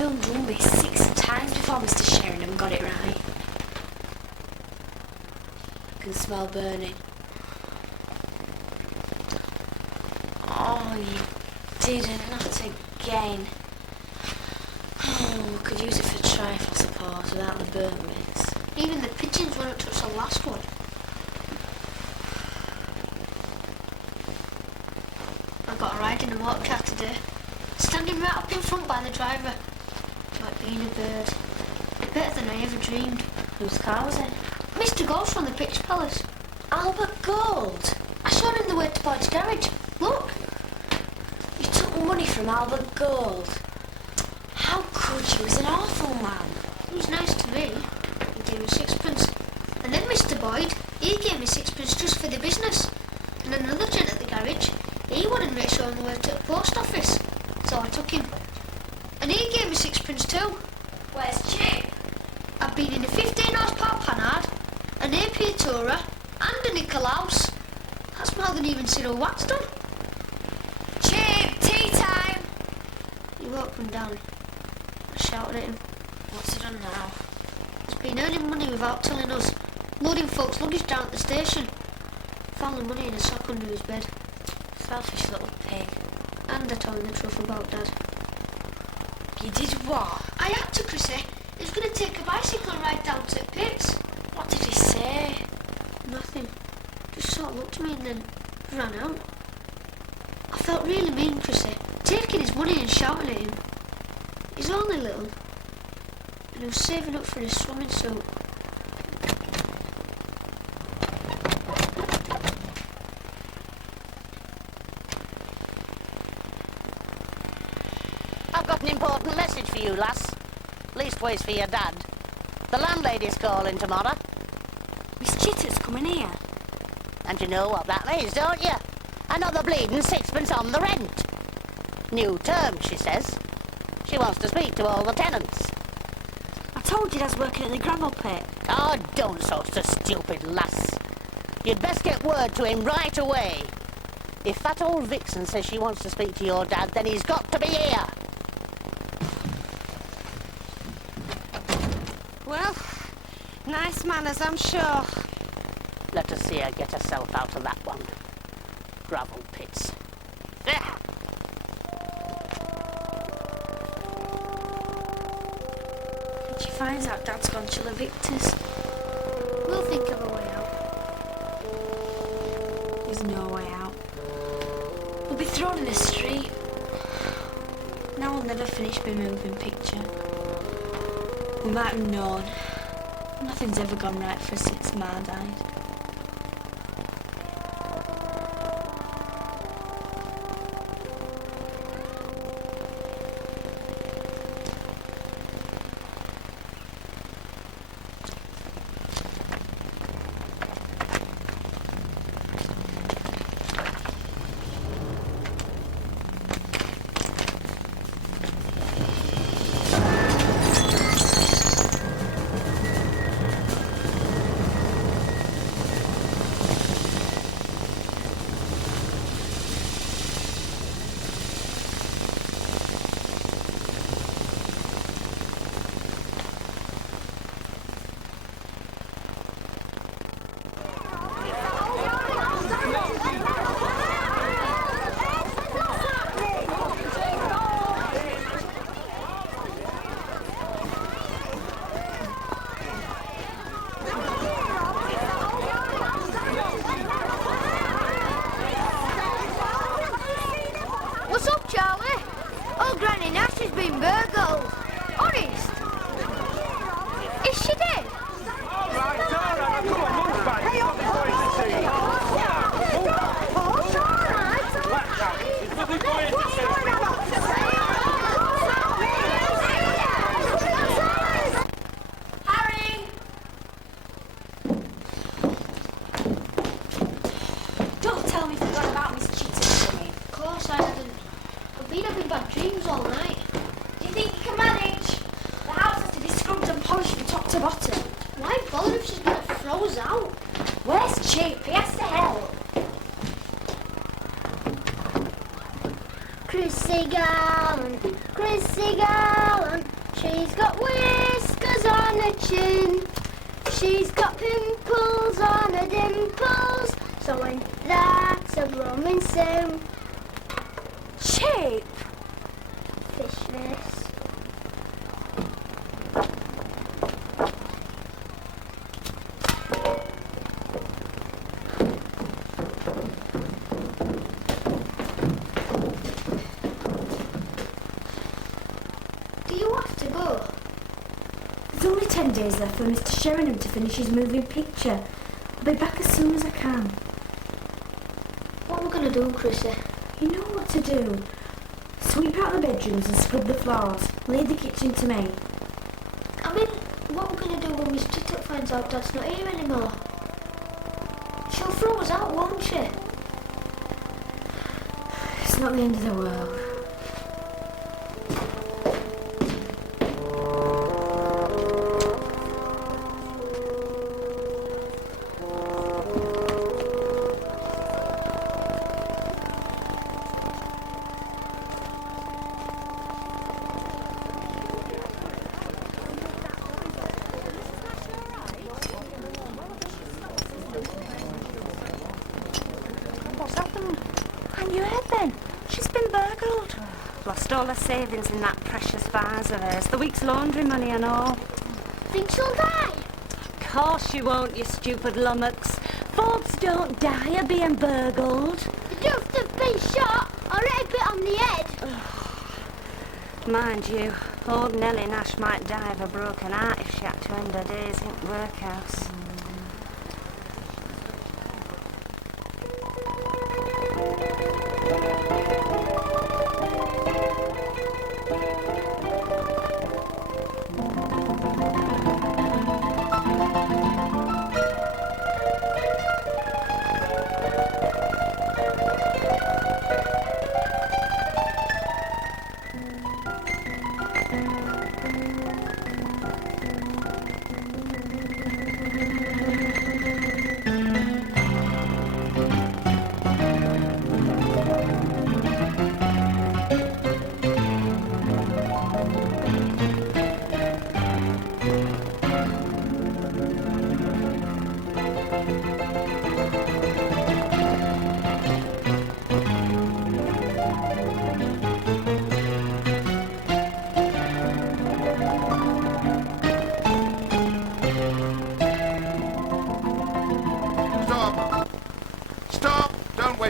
Filmed Ruby 6 times before Mr. Sheringham got it right. I can smell burning. Oh, you didn't, not again. Oh, could use it for trifle support without the burnt bits. Even the pigeons won't touch the last one. I got a ride in a motor car today. Standing right up in front by the driver. Like being a bird. Better than I ever dreamed. Whose car was it? Mr. Gold's from the Picture Palace. Albert Gold? I saw him in the way to Boyd's garage. Look. You took money from Albert Gold? How could you? He's an awful man. He was nice to me. He gave me sixpence. And then Mr. Boyd, he gave me sixpence just for the business. And another gent at the garage, he wanted me to show him the way to the post office. So I took him. And he gave me sixpence too. Where's Chip? I've been in a 15 horsepower Panhard, an Napier Tourer, and a Nicolaus. That's more than even Cyril Watt's done. Chip, tea time! He won't come down. I shouted at him. What's he done now? He's been earning money without telling us. Loading folks' luggage down at the station. Found the money in a sock under his bed. Selfish little pig. And I told him the truth about Dad. You did what? I had to, Chrissy. He was going to take a bicycle ride down to the pits. What did he say? Nothing. Just sort of looked at me and then ran out. I felt really mean, Chrissy, taking his money and shouting at him. He's only little. And he was saving up for his swimming suit. I've got an important message for you, lass. Leastways for your dad. The landlady's calling tomorrow. Miss Chitter's coming here. And you know what that means, don't you? Another bleeding sixpence on the rent. New term, she says. She wants to speak to all the tenants. I told you I was working at the gravel pit. Oh, don't so stupid, lass. You'd best get word to him right away. If that old vixen says she wants to speak to your dad, then he's got to be here. Well, nice manners, I'm sure. Let us see her get herself out of that one. Gravel pits. Ah! When she finds out Dad's gone, she'll evict us. We'll think of a way out. There's no way out. We'll be thrown in the street. Now we'll never finish my moving picture. We might have known. Nothing's ever gone right for us since Ma died. What's up, Charlie? Oh, Granny Nash has been burgled. Honest? Is she dead? Harry! Don't tell me you forgot about Miss Cheetah coming. Of course I hadn't. I've been having bad dreams all night. Do you think you can manage? The house has to be scrubbed and polished from top to bottom. Why bother if she's going to throw us out? Where's Chip? He has to help. Chrissy Gallant, she's got whiskers on her chin. She's got pimples on her dimples, so ain't that a roaming sim? Chip! Fishness. Do you have to go? There's only 10 days left for Mr. Sheringham to finish his moving picture. I'll be back as soon as I can. What are we going to do, Chrissy? You know what to do. Sweep out the bedrooms and scrub the floors. Leave the kitchen to me. I mean, what are we going to do when Miss Tittup finds out Dad's not here anymore? She'll throw us out, won't she? It's not the end of the world. lost all her savings in that precious vase of hers. The week's laundry money and all. Think she'll die? Of course she won't, you stupid lummox. Folks don't die of being burgled. They don't have to have been shot or hit a bit on the head. Mind you, old Nellie Nash might die of a broken heart if she had to end her days in the workhouse.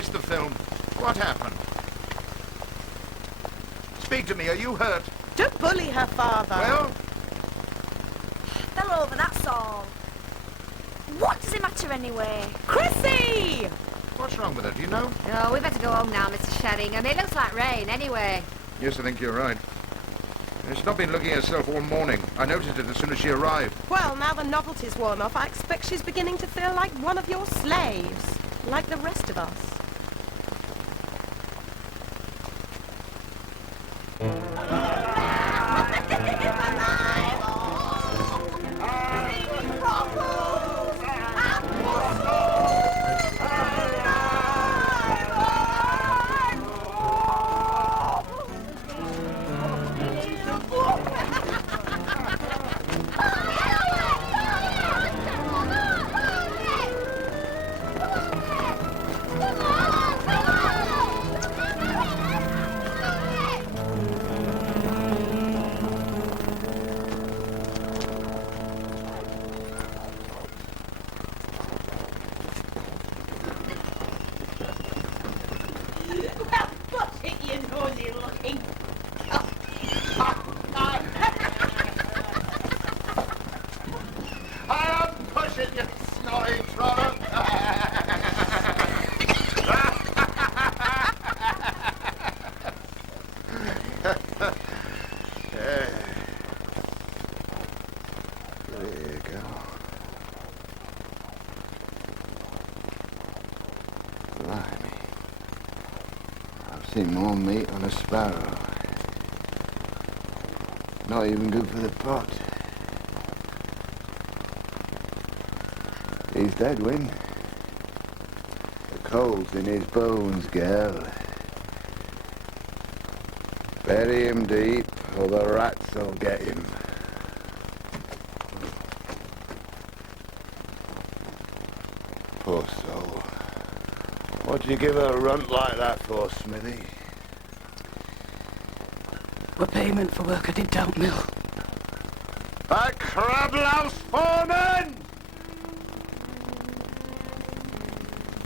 The film. What happened? Speak to me. Are you hurt? Don't bully her, Father. Well? Fell over, that's all. What does it matter anyway? Chrissy! What's wrong with her, do you know? Oh, we better go home now, Mr. Sheringham. It looks like rain anyway. Yes, I think you're right. She's not been looking at herself all morning. I noticed it as soon as she arrived. Well, now the novelty's worn off, I expect she's beginning to feel like one of your slaves. Like the rest of us. Seen more meat on a sparrow. Not even good for the pot. He's dead, Win. The cold's in his bones, girl. Bury him deep, or the rats will get him. Poor soul. What'd you give her a runt like that for, Smithy? Were payment for work I did down mill. A crab louse foreman!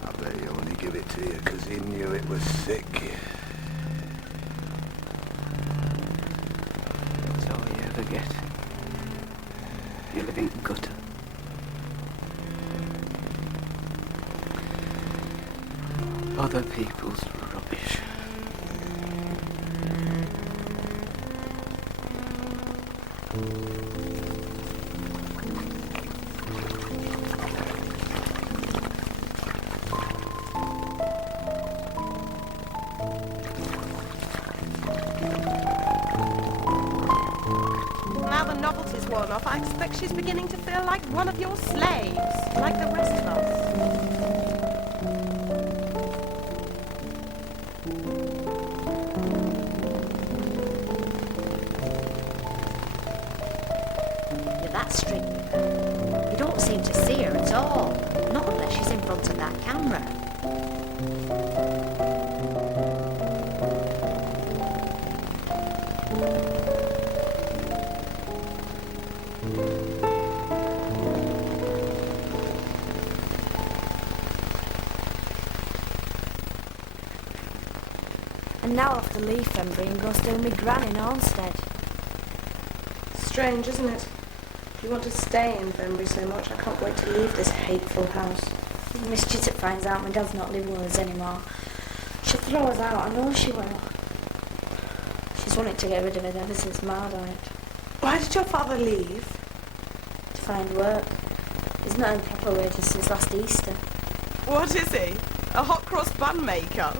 I bet he only give it to you because he knew it was sick. That's all you ever get. You living gutter. Other people's rubbish. Now the novelty's worn off, I expect she's beginning to feel like one of your slaves, like the rest of us. You're that strict. You don't seem to see her at all. Not unless she's in front of that camera. And now I'll have to leave Fenbury and go stay with my gran in Armstead. Strange, isn't it? If you want to stay in Fenbury so much, I can't wait to leave this hateful house. If Miss Chittup finds out my dad's not living with us anymore, she'll throw us out, I know she will. She's wanted to get rid of us ever since Ma died. Why did your father leave? To find work. He's not in proper wages since last Easter. What is he? A hot cross bun maker?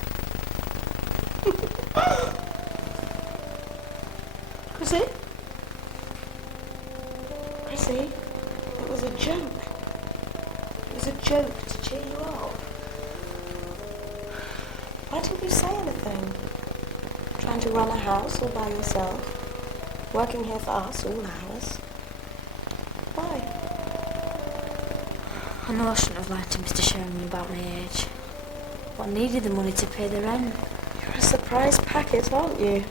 Chrissy? Chrissy, it was a joke. It was a joke to cheer you up. Why didn't you say anything? Trying to run a house all by yourself? Working here for us all hours? Why? I know I shouldn't have lied to Mr. Sheringham about my age, but I needed the money to pay the rent. You're a surprise packet, aren't you?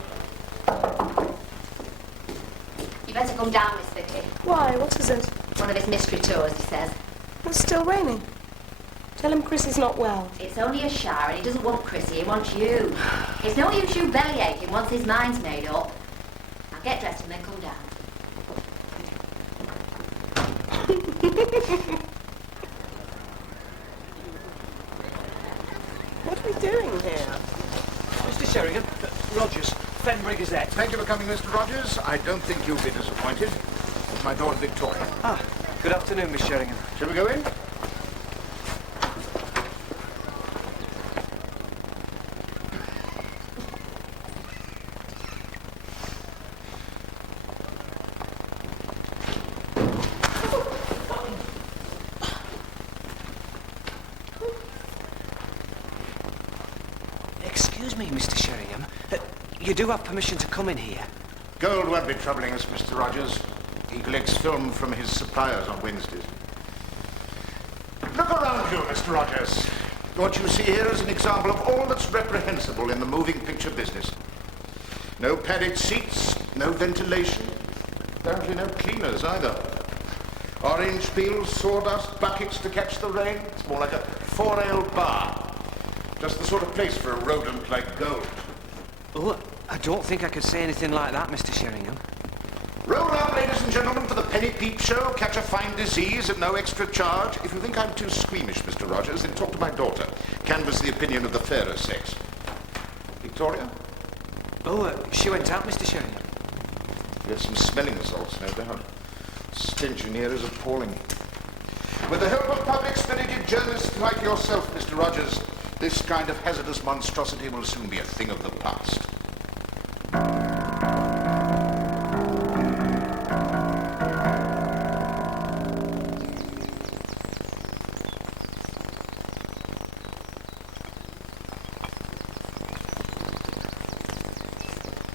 You better come down, Miss Vicky. Why? What is it? One of his mystery tours, he says. It's still raining. Tell him Chrissy's not well. It's only a shower and he doesn't want Chrissy, he wants you. It's no use you belly aching once his mind's made up. Now get dressed and then come down. What are we doing here? Mr. Sheringham, Rogers, Fenbury Gazette. Thank you for coming, Mr. Rogers. I don't think you'll be disappointed. It's my daughter Victoria. Ah, good afternoon, Miss Sheringham. Shall we go in? Excuse me, Mr. Sheringham. You do have permission to come in here? Gold won't be troubling us, Mr. Rogers. He collects film from his suppliers on Wednesdays. Look around you, Mr. Rogers. What you see here is an example of all that's reprehensible in the moving picture business. No padded seats, no ventilation, apparently no cleaners either. Orange peels, sawdust, buckets to catch the rain. It's more like a 4-ale bar. Just the sort of place for a rodent like Gold. Oh, I don't think I could say anything like that, Mr. Sheringham. Roll up, ladies and gentlemen, for the penny peep show. Catch a fine disease at no extra charge. If you think I'm too squeamish, Mr. Rogers, then talk to my daughter. Canvass the opinion of the fairer sex. Victoria? Oh, she went out, Mr. Sheringham. There's some smelling results, no doubt. Stench in here is appalling. With the help of public-spirited journalists like yourself, Mr. Rogers, this kind of hazardous monstrosity will soon be a thing of the past.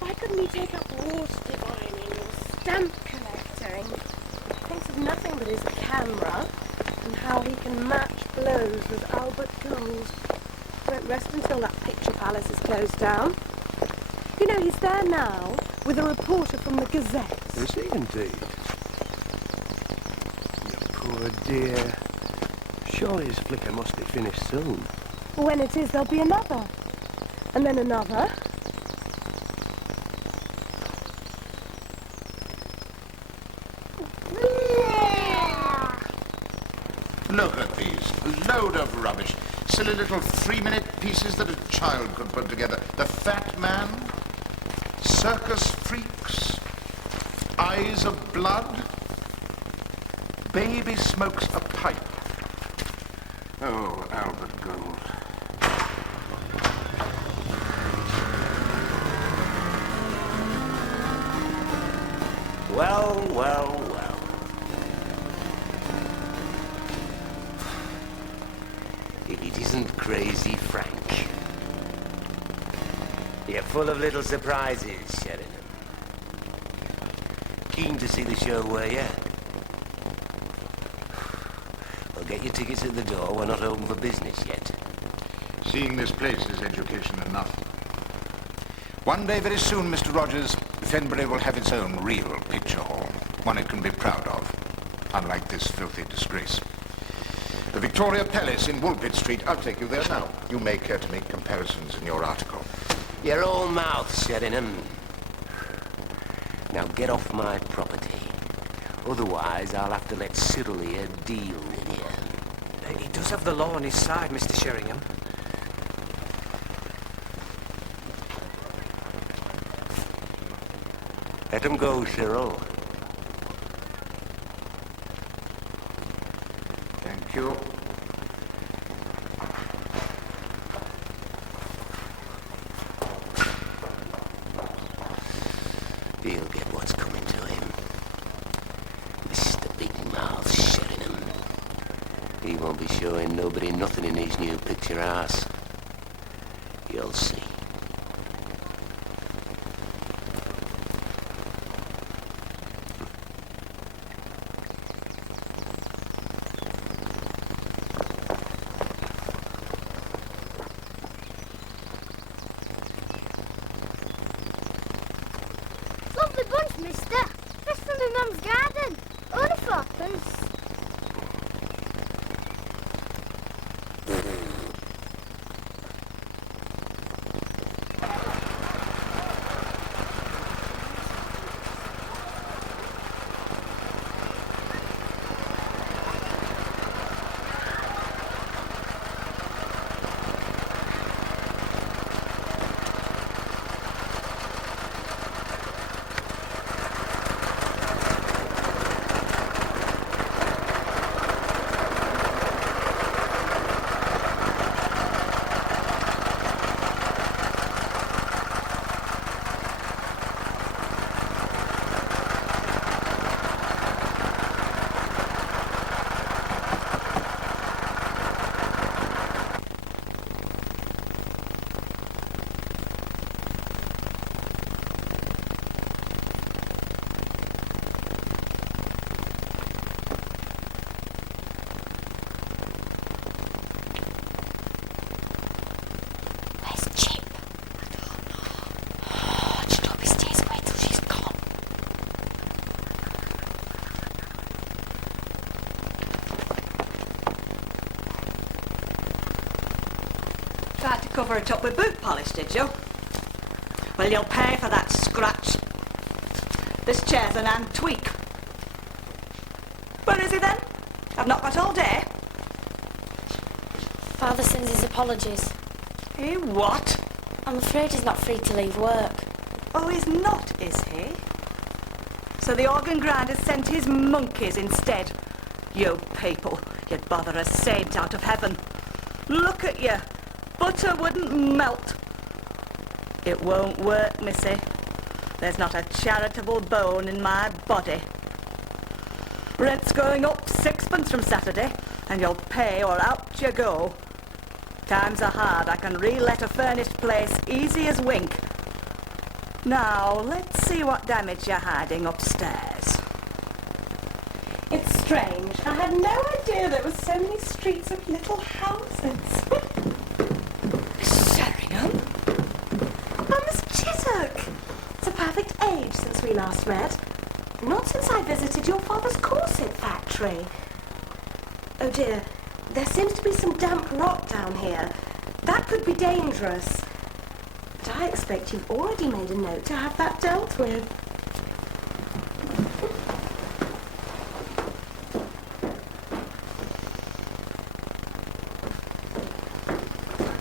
Why couldn't he take up water divining or stamp collecting? He thinks of nothing but his camera and how he can match blows with Albert Gold. Won't rest until that picture palace is closed down. You know, he's there now with a reporter from the Gazette. Is he indeed? You poor dear. Surely his flicker must be finished soon. When it is, there'll be another. And then another. Look at these. Load of rubbish. Silly little 3-minute pieces that a child could put together. The Fat Man, Circus Freaks, Eyes of Blood, Baby Smokes a Pipe. Oh, Albert Gold. Well, well, well. It isn't crazy, Frank. You're full of little surprises, Sheringham. Keen to see the show, were you? Well, get your tickets at the door. We're not open for business yet. Seeing this place is education enough. One day very soon, Mr. Rogers, Fenbury will have its own real picture hall, one it can be proud of, unlike this filthy disgrace. The Victoria Palace in Woolpit Street, I'll take you there now. You may care to make comparisons in your article. Your own mouth, Sheringham. Now get off my property. Otherwise, I'll have to let Cyril here deal with you. He does have the law on his side, Mr. Sheringham. Let him go, Cyril. Thank you. He'll get what's coming to him. Mr. Big Mouth Sheringham. He won't be showing nobody nothing in his new picture house. You'll see. Lovely bunch, mister. Fresh from my mum's garden. Only fourpence. Tried to cover it up with boot polish, did you? Well, you'll pay for that scratch. This chair's an antique. Where is he then? I've not got all day. Father sends his apologies. He what? I'm afraid he's not free to leave work. Oh, he's not, is he? So the organ grinder's sent his monkeys instead. You people, you'd bother a saint out of heaven. Look at you. Butter wouldn't melt. It won't work, missy. There's not a charitable bone in my body. Rent's going up 6pence from Saturday, and you'll pay or out you go. Times are hard. I can re-let a furnished place easy as wink. Now, let's see what damage you're hiding upstairs. It's strange. I had no idea there were so many streets of little houses. Sheringham? Oh, Miss Chittock! It's a perfect age since we last met. Not since I visited your father's corset factory. Oh dear, there seems to be some damp rot down here. That could be dangerous. But I expect you've already made a note to have that dealt with.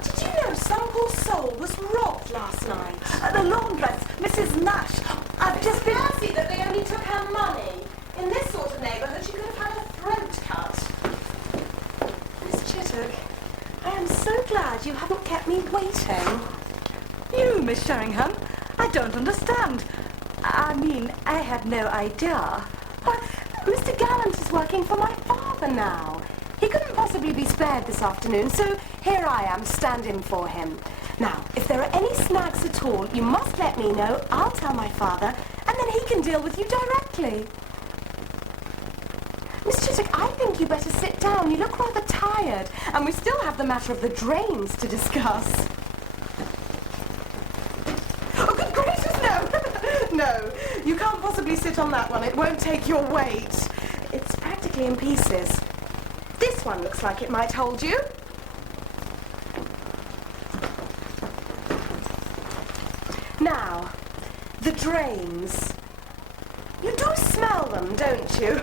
Did you know some poor soul was robbed last night? The laundress, Mrs. Nash. I've just been... Fancy that they only took her money. In this sort of neighbourhood, she could have had her throat cut. Miss Chittock, I am so glad you haven't kept me waiting. You, Miss Sheringham? I don't understand. I mean, I had no idea. But Mr. Gallant is working for my father now. He couldn't possibly be spared this afternoon, so here I am, stand-in for him. Now, if there are any snags at all, you must let me know. I'll tell my father, and then he can deal with you directly. Miss Chittock, I think you better sit down. You look rather tired, and we still have the matter of the drains to discuss. Oh, good gracious, no! No, no. You can't possibly sit on that one. It won't take your weight. It's practically in pieces. This one looks like it might hold you. Now, the drains. You do smell them, don't you?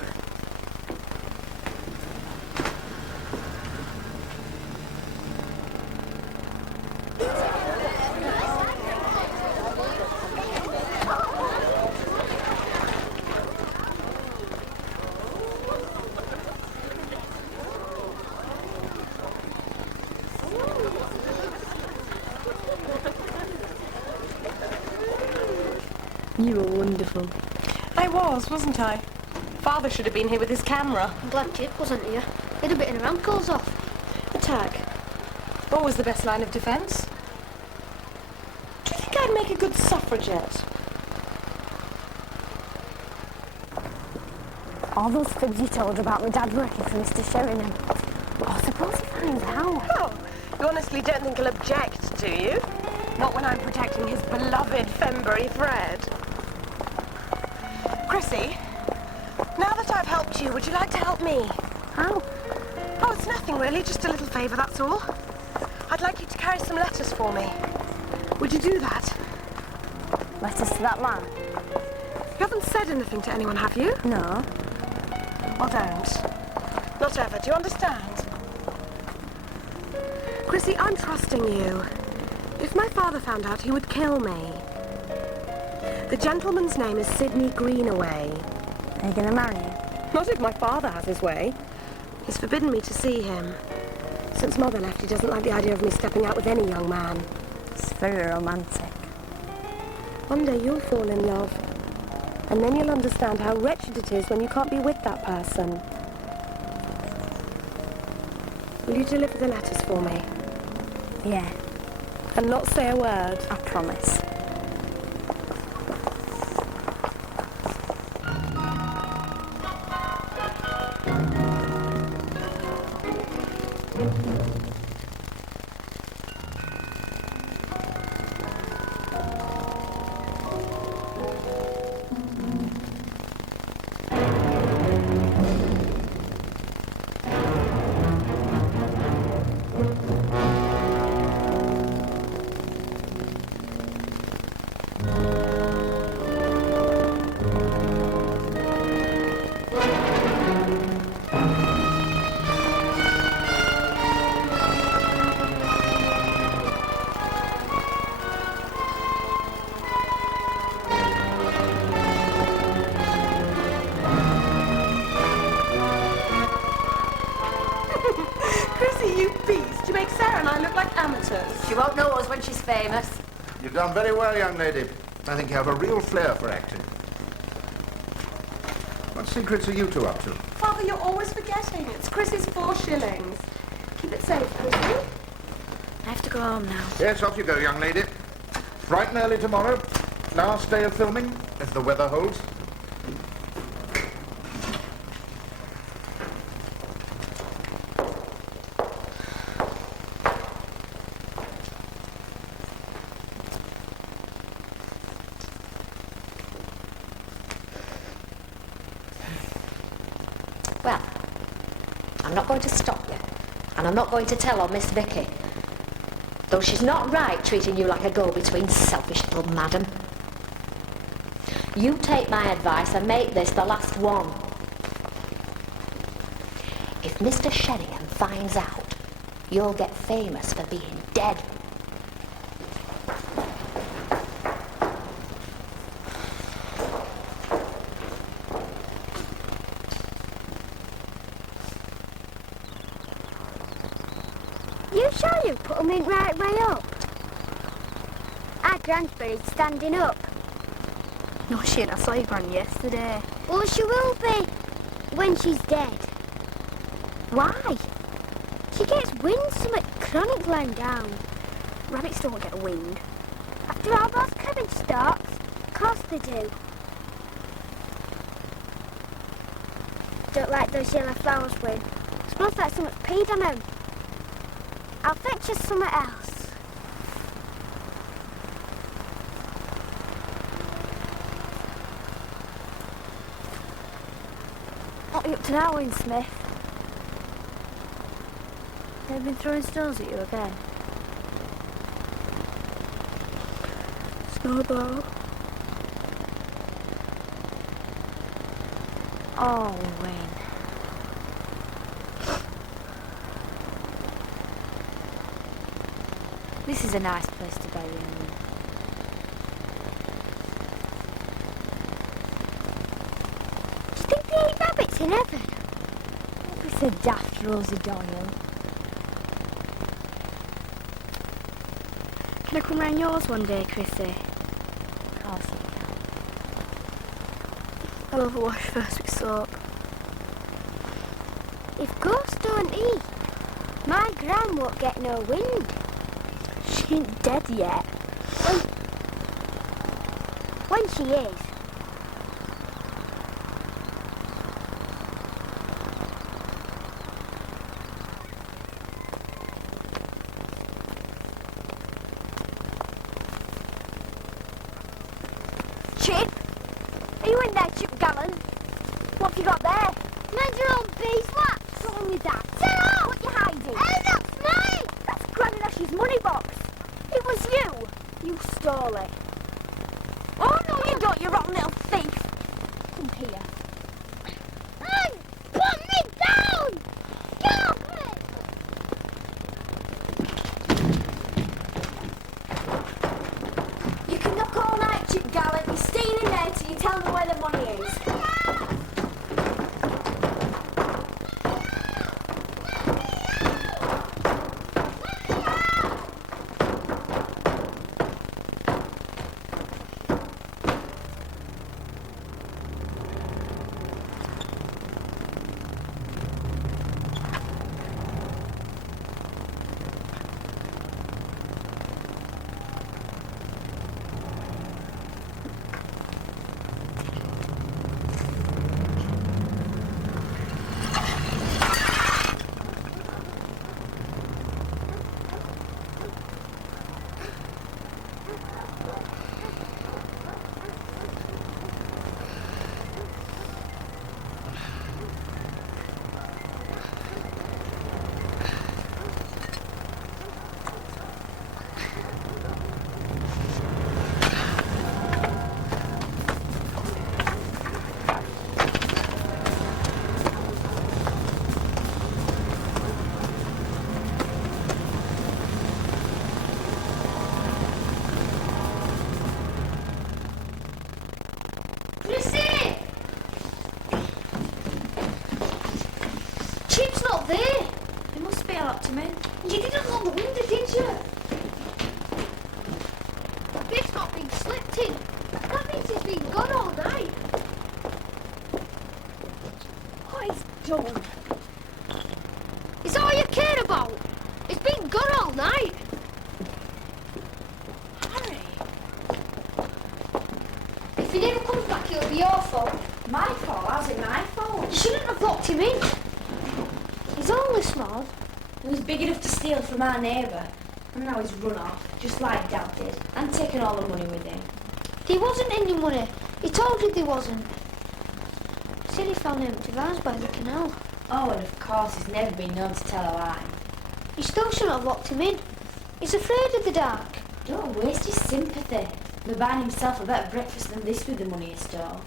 You were wonderful. I was, wasn't I? Father should have been here with his camera. I'm glad Jip wasn't here. He'd have bitten her ankles off. Attack. What was the best line of defence? Do you think I'd make a good suffragette? All those fibs you told about my dad working for Mr. Sheringham. Oh, suppose he finds out. Oh, you honestly don't think he'll object, do you? Not when I'm protecting his beloved Fembury Fred. Chrissy, now that I've helped you, would you like to help me? How? Oh, it's nothing really, just a little favour, that's all. I'd like you to carry some letters for me. Would you do that? Letters to that man? You haven't said anything to anyone, have you? No. Well, don't. Not ever, do you understand? Chrissy, I'm trusting you. If my father found out, he would kill me. The gentleman's name is Sidney Greenaway. Are you going to marry him? Not if my father has his way. He's forbidden me to see him. Since Mother left, he doesn't like the idea of me stepping out with any young man. It's very romantic. One day you'll fall in love. And then you'll understand how wretched it is when you can't be with that person. Will you deliver the letters for me? Yeah. And not say a word? I promise. She won't know us when she's famous. You've done very well, young lady. I think you have a real flair for acting. What secrets are you two up to? Father, you're always forgetting. It's Chrissy's 4 shillings. Keep it safe, Chrissy. I have to go home now. Yes, off you go, young lady. Bright and early tomorrow. Last day of filming, if the weather holds. Well, I'm not going to stop you. And I'm not going to tell on Miss Vicky. Though she's not right treating you like a go-between, selfish little madam. You take my advice and make this the last one. If Mr. Sheringham finds out, you'll get famous for being dead. You sure you put them in right way up? Our Gran's buried standing up. No shit, I saw your Gran yesterday. Well, she will be when she's dead. Why? She gets wind, something chronic lying down. Rabbits don't get a wind. After all those cabbage stalks, of course they do. Don't like those yellow flowers, Win. Smells like someone's peed on them. I'll fetch you something else. What are you up to now, Wayne Smith? They've been throwing stones at you again. Snowball. Oh, Wayne. This is a nice place to bury him. Do you think they eat rabbits in heaven? Don't be so daft, Rosie Doyle. Can I come round yours one day, Chrissy? Of course you can. I'll have a wash first with soap. If ghosts don't eat, my gran won't get no wind. She ain't dead yet. When she is. Chip? Are you in there, Chip Gallant? What have you got there? Mine's your old beeswax. What's wrong with that? Get out! What are you hiding? Oh, that's mine! That's Granny Nash's money box. It was you. You stole it. Oh, no, you don't, you rotten little thief. Come here. Hey, put me down! Get off me! You can knock all night, Chip Gallant. You're staying in there till you tell me where the money is. Chip's not there. It must be an optimist. You didn't lock the window, did you? It's not been slept in. That means it's been gone all night. What is done? Is that all you care about? It's been gone all night. Harry. If he never comes back, it'll be your fault. My fault? How's it my fault? You shouldn't have locked him in. He's only small. He was big enough to steal from our neighbour. And now he's run off, just like Dad did, and taken all the money with him. There wasn't any money. He told you there wasn't. He said he found empty vans by the canal. Oh, and of course he's never been known to tell a lie. You still shouldn't have locked him in. He's afraid of the dark. Don't waste his sympathy. He'll buy himself a better breakfast than this with the money he stole.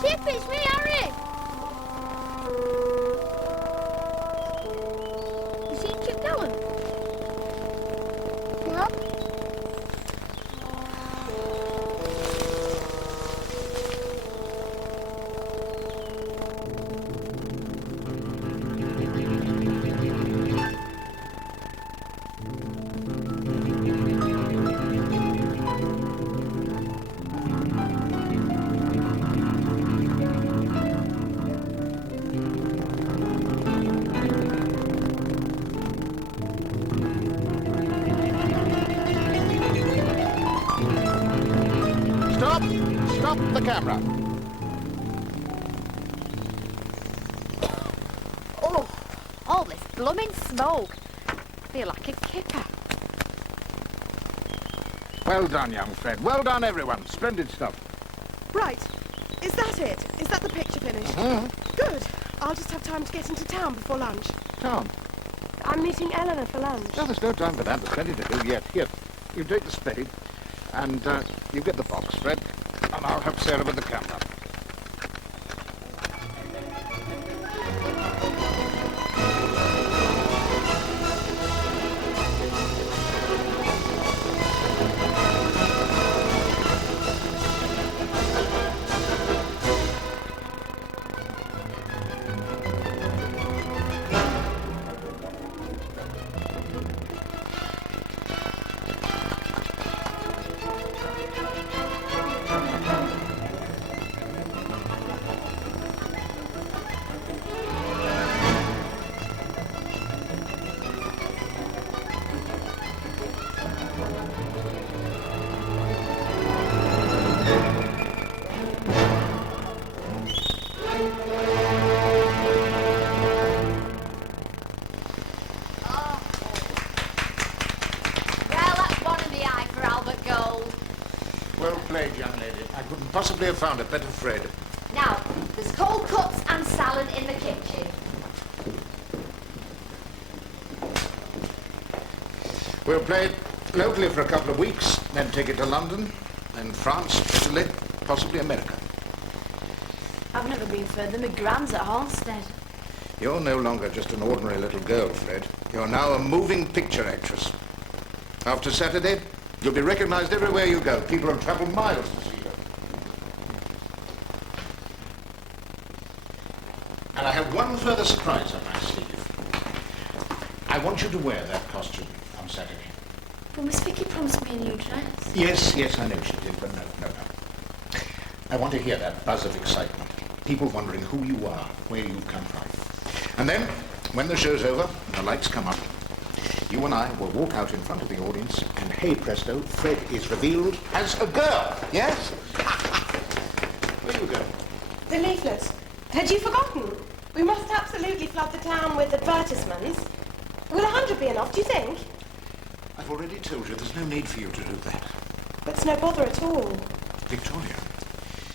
Chip, it's me, Harry. You seen Chip Gallant? No. Stop the camera. Oh, all this blooming smoke. I feel like a kipper. Well done, young Fred. Well done, everyone. Splendid stuff. Right. Is that it? Is that the picture finished? Good. I'll just have time to get into town before lunch. Tom. I'm meeting Eleanor for lunch. No, there's no time for that. There's plenty to do yet. Here, you take the spade, and you get the box, Fred, and I'll help Sarah with the camera. Possibly have found a better Fred. Now, there's cold cuts and salad in the kitchen. We'll play it locally for a couple of weeks, then take it to London, then France, Italy, possibly America. I've never been further than my grand's at Halstead. You're no longer just an ordinary little girl, Fred. You're now a moving picture actress. After Saturday, you'll be recognized everywhere you go. People will travel miles to see you. And I have one further surprise up my sleeve. I want you to wear that costume on Saturday. But Miss Vicky promised me a new dress. Yes, I know she did, but no. I want to hear that buzz of excitement. People wondering who you are, where you've come from. And then, when the show's over, and the lights come up, you and I will walk out in front of the audience, and hey presto, Fred is revealed as a girl, yes? Where are you going? The leaflets. Had you forgotten? We must absolutely flood the town with advertisements. Will 100 be enough, do you think? I've already told you there's no need for you to do that. It's no bother at all. Victoria.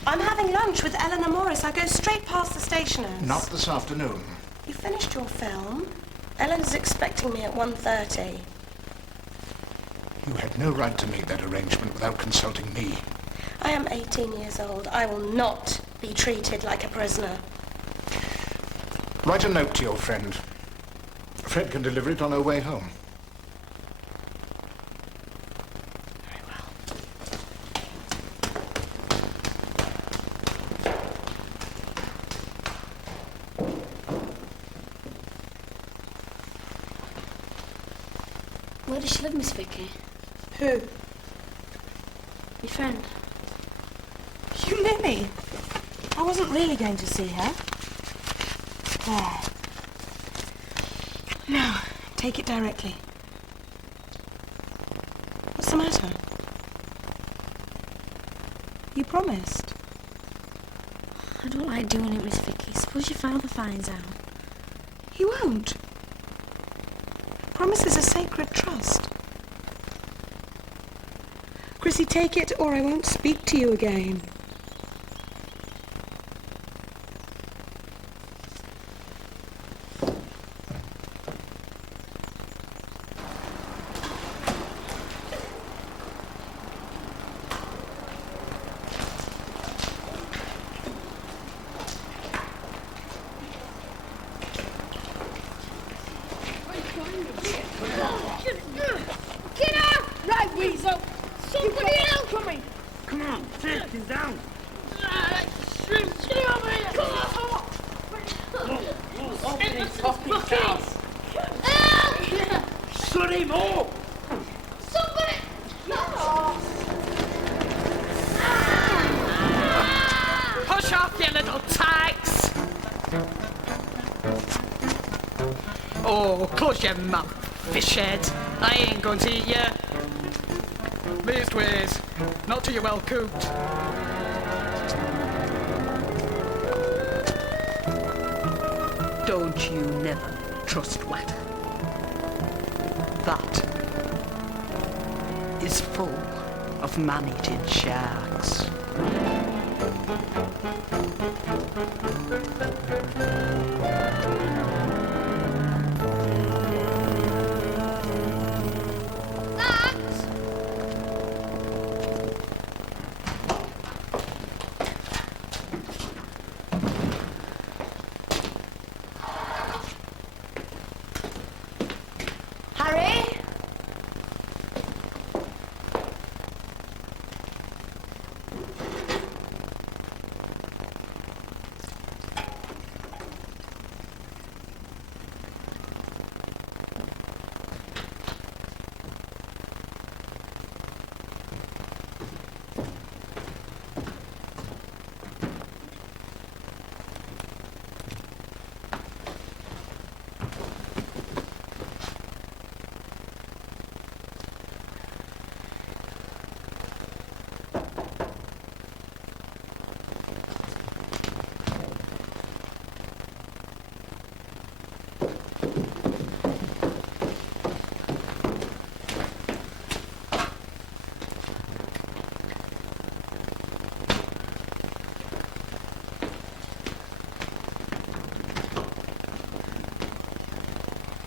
I'm having lunch with Eleanor Morris. I go straight past the stationer's. Not this afternoon. You finished your film? Eleanor's expecting me at 1:30. You had no right to make that arrangement without consulting me. I am 18 years old. I will not be treated like a prisoner. Write a note to your friend. Fred can deliver it on her way home. Very well. Where does she live, Miss Vicky? Who? Your friend. You knew me. I wasn't really going to see her. There. Now, take it directly. What's the matter? You promised. I don't like doing it, Miss Vicky. Suppose your father finds out. He won't. Promise is a sacred trust. Chrissy, take it or I won't speak to you again. Get out! Right, Weasel! Somebody else coming! Come on, take him down. Stay over here! Come on! Help! Shut him up! Somebody! Push off, you little tags! Oh, close your mouth, fishhead. I ain't going to eat you. Leastways, not till you're well cooked. Don't you never trust wet. That is full of man-eating sharks. Harry?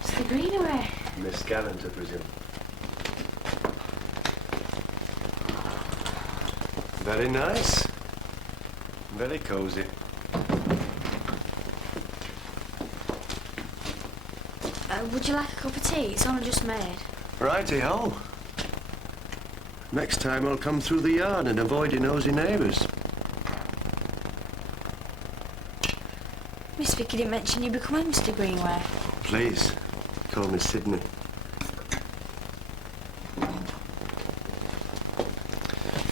Mr. Greenaway. Miss Gallant, I presume. Very nice. Very cosy. Would you like a cup of tea? It's only just made. Righty-ho. Next time I'll come through the yard and avoid your nosy neighbours. Miss Vicky didn't mention you becoming Mr. Greenaway. Please, call me Sydney.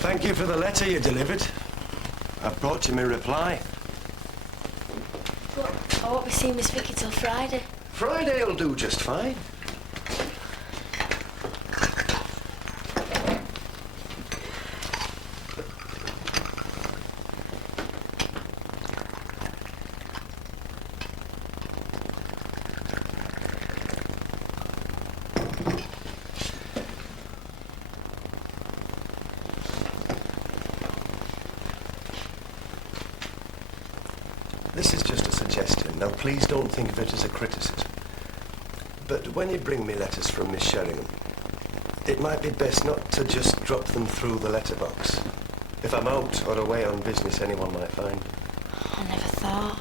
Thank you for the letter you delivered. I've brought you my reply. But I won't be seeing Miss Vicky till Friday. Friday'll do just fine. This is just a suggestion. Now, please don't think of it as a criticism. But when you bring me letters from Miss Sheringham, it might be best not to just drop them through the letterbox. If I'm out or away on business, anyone might find. I never thought.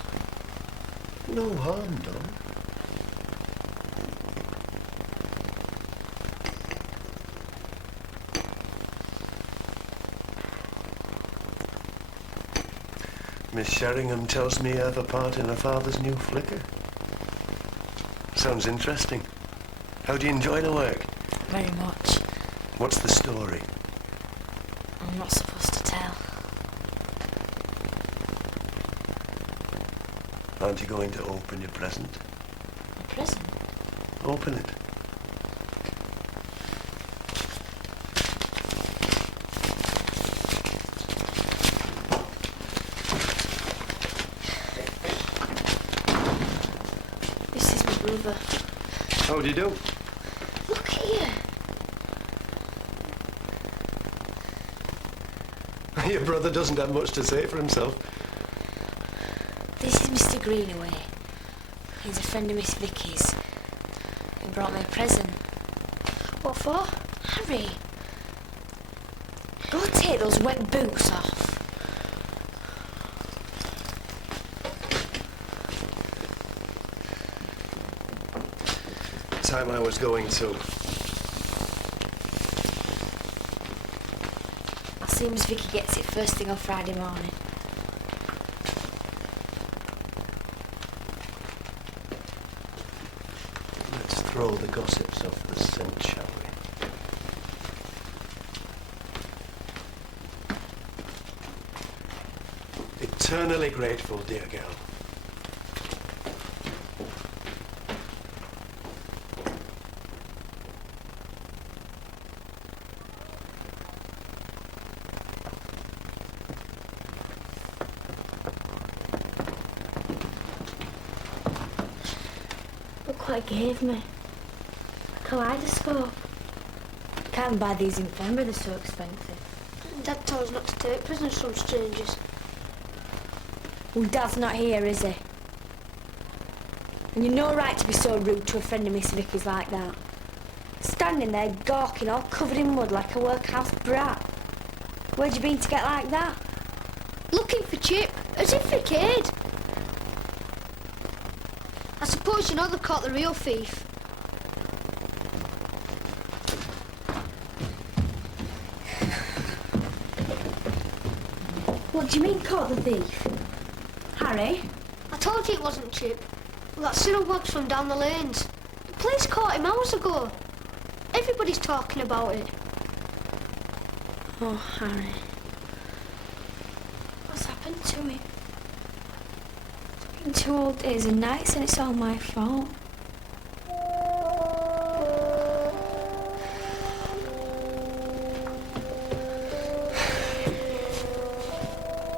No harm done. Miss Sheringham tells me you have a part in her father's new flicker. Sounds interesting. How do you enjoy the work? Very much. What's the story? I'm not supposed to tell. Aren't you going to open your present? A present? Open it. This is my brother. How do you do? Look here. Your brother doesn't have much to say for himself. This is Mr. Greenaway. He's a friend of Miss Vicky's. He brought me a present. What for? Harry. Go take those wet boots off. Time I was going to. I'll see Miss Vicky gets it first thing on Friday morning. Let's throw the gossips off the scent, shall we? Eternally grateful, dear girl. Look what he gave me. A kaleidoscope. Can't buy these in Fenbury, they're so expensive. Dad told us not to take prisoners from strangers. Well, Dad's not here, is he? And you've no right to be so rude to a friend of Miss Vicky's like that. Standing there gawking all covered in mud like a workhouse brat. Where'd you been to get like that? Looking for Chip, as if he cared. I suppose you know they caught the real thief. What do you mean, caught the thief? Harry? I told you it wasn't Chip. Well, that Cyril Wags from down the lanes. The police caught him hours ago. Everybody's talking about it. Oh, Harry. What's happened to me? It's been 2 whole days and nights and it's all my fault.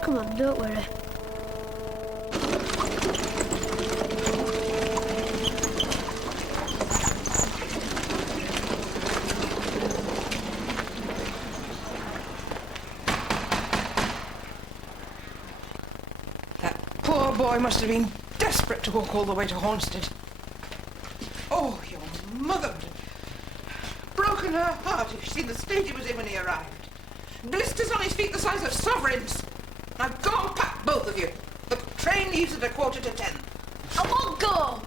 Come on, don't worry. Poor boy must have been desperate to walk all the way to Hornsted. Oh, your mother would have broken her heart if she'd seen the state he was in when he arrived. Blisters on his feet the size of sovereigns. Now go and pack, both of you. The train leaves at 10:15. I won't go.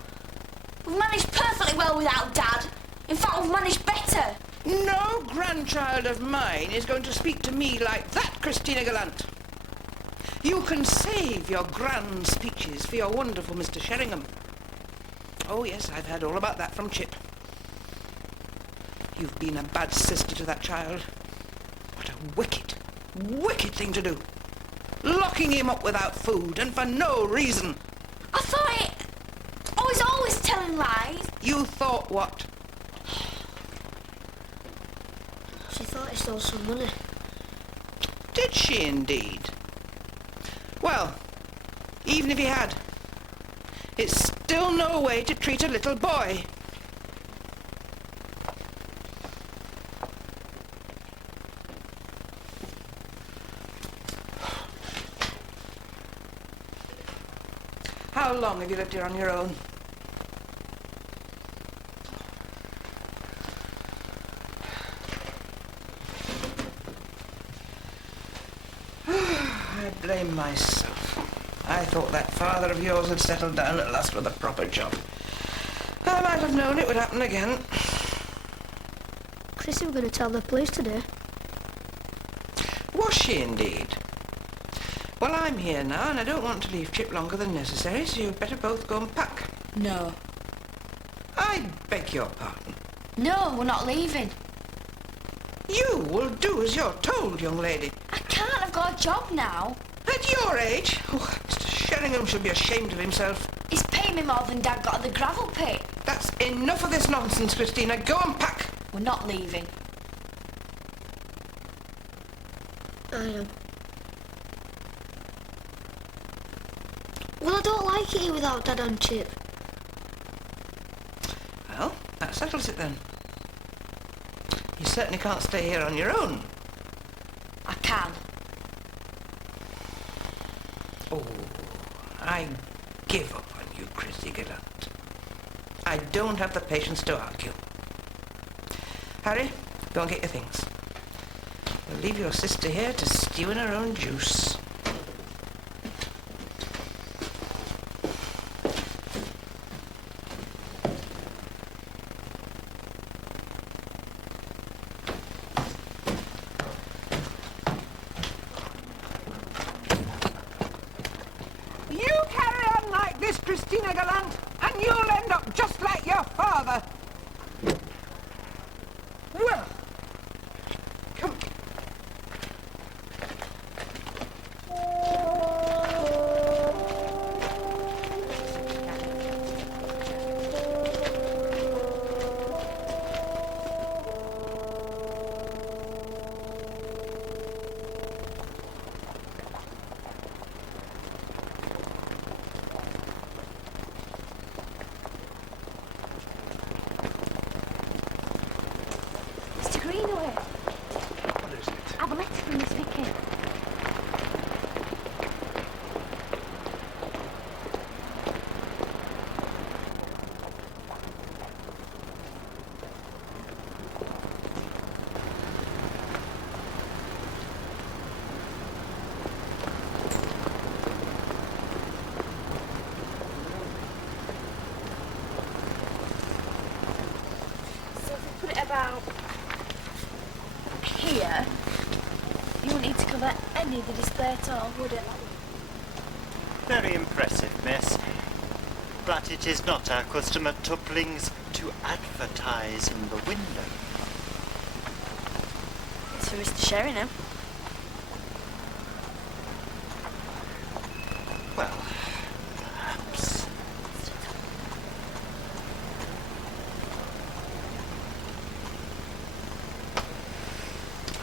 We've managed perfectly well without Dad. In fact, we've managed better. No grandchild of mine is going to speak to me like that, Christina Gallant. You can save your grand speeches for your wonderful Mr. Sheringham. Oh, yes, I've heard all about that from Chip. You've been a bad sister to that child. What a wicked, wicked thing to do. Locking him up without food, and for no reason. I thought it... I was always telling lies. You thought what? She thought he stole some money. Did she indeed? Well, even if he had, it's still no way to treat a little boy. How long have you lived here on your own? I blame myself. I thought that father of yours had settled down at last with a proper job. I might have known it would happen again. Chrissy were going to tell the police today. Was she indeed? Well, I'm here now, and I don't want to leave Chip longer than necessary, so you'd better both go and pack. No. I beg your pardon. No, we're not leaving. You will do as you're told, young lady. I can't. I've got a job now. At your age? Oh, Mr. Sheringham should be ashamed of himself. He's paying me more than Dad got at the gravel pit. That's enough of this nonsense, Christina. Go and pack. We're not leaving. I am. Well, I don't like it here without Dad and Chip. Well, that settles it then. You certainly can't stay here on your own. I can. Oh, I give up on you, Chrissy Gallant. I don't have the patience to argue. Harry, go and get your things. We'll leave your sister here to stew in her own juice. You carry on like this, Christina Gallant, and you'll end up just like your father. Well, come. Okay. So if we put it about here, you won't need to cover any of the display at all, would it? Very impressive, miss. But it is not our custom at Tuplings to advertise in the window. It's for Mr. Sheringham. Well, perhaps.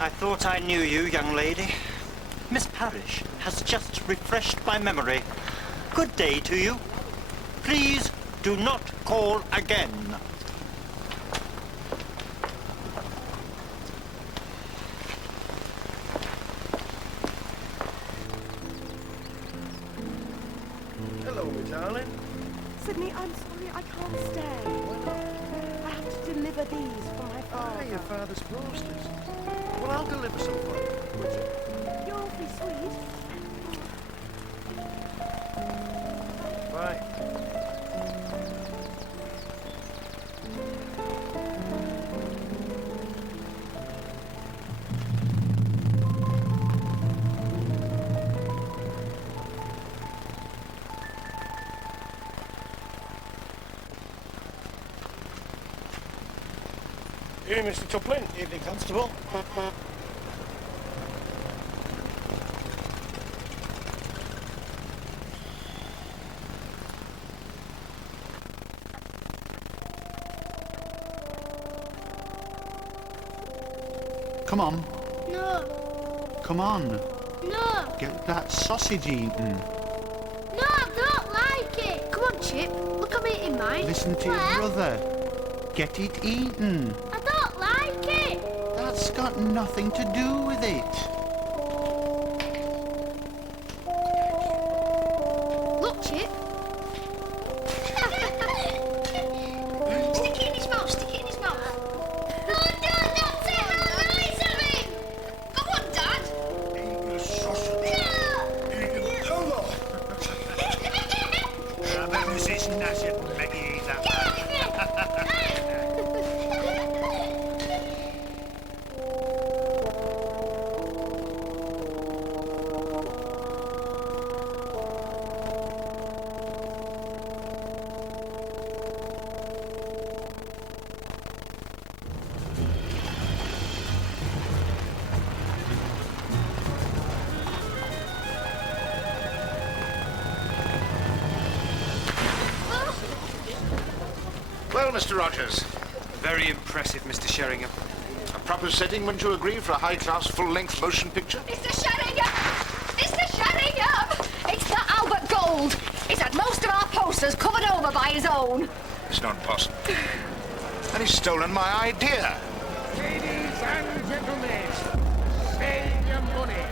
I thought I knew you, young lady. Miss Parrish has just refreshed my memory. Good day to you. Please do not call again. Hello, my darling. Sydney, I'm sorry, I can't stay. I have to deliver these for my father. Your father's posters. Well, I'll deliver some for you. Would you? You're awfully sweet. Bye. Here, Mr. Tupling. Evening, Constable. Come on. No, Come on. no, Get that sausage eaten. no, I don't like it. Come on, Chip. Look, I'm eating mine. Listen to your brother. Get it eaten. I don't like it. That's got nothing to do with it. Look, Chip. Stick it in his mouth, stick it in his mouth. No, Dad, that's it. How nice of him. Go on, Dad. I bet this is knackered, Maggie. Well, Mr. Rogers, Very impressive, Mr. Sheringham. a proper setting, wouldn't you agree, for a high-class, full-length motion picture? Mr. Sheringham! Mr. Sheringham! It's that Albert Gold. He's had most of our posters covered over by his own. It's not possible. And he's stolen my idea. Ladies and gentlemen, save your money.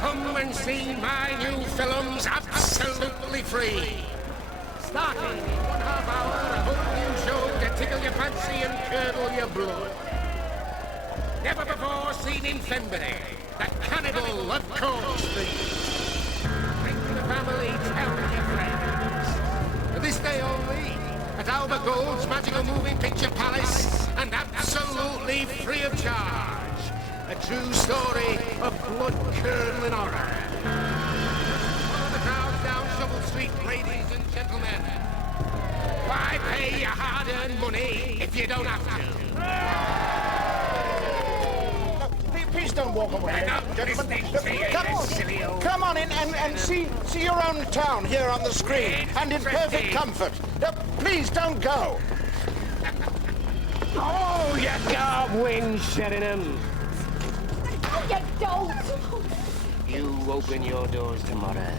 Come and see my new films absolutely free. Starting in 1/2 hour, a whole new show to tickle your fancy and curdle your blood. Never before seen in Fenbury, the Cannibal of Coal Street. Bring the family, tell your friends. This day only, at Albert Gold's Magical Moving Picture Palace, and absolutely free of charge. A true story of blood-curdling horror. Follow the crowd down Shovel Street, ladies and gentlemen. Why pay your hard-earned money if you don't have to? Please don't walk away, gentlemen. Come on in and see your own town here on the screen, and in perfect comfort. Please don't go. Oh, you can't win, Sheringham. Oh, you don't. You open your doors tomorrow,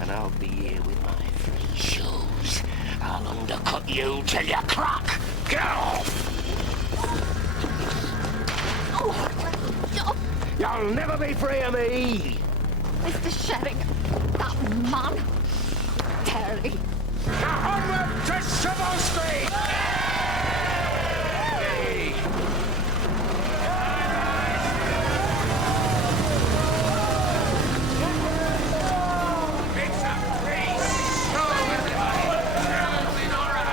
and I'll be here with my free shoes. I'll undercut you till you crack. Get off! You'll never be free of me! Mr. Sheringham, that man. Terry. Now onward to Smokescreen! It's a race! Go, everybody! Travel in order!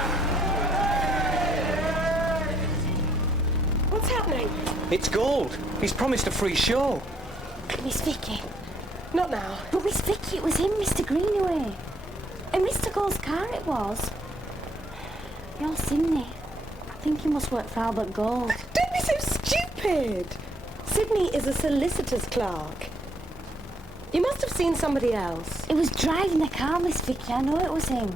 What's happening? It's Gold. He's promised a free show. Miss Vicky. Not now. But Miss Vicky, it was him, Mr. Greenaway. And Mr. Gold's car it was. You're Sydney. I think you must work for Albert Gold. Don't be so stupid. Sydney is a solicitor's clerk. You must have seen somebody else. He was driving the car, Miss Vicky. I know it was him.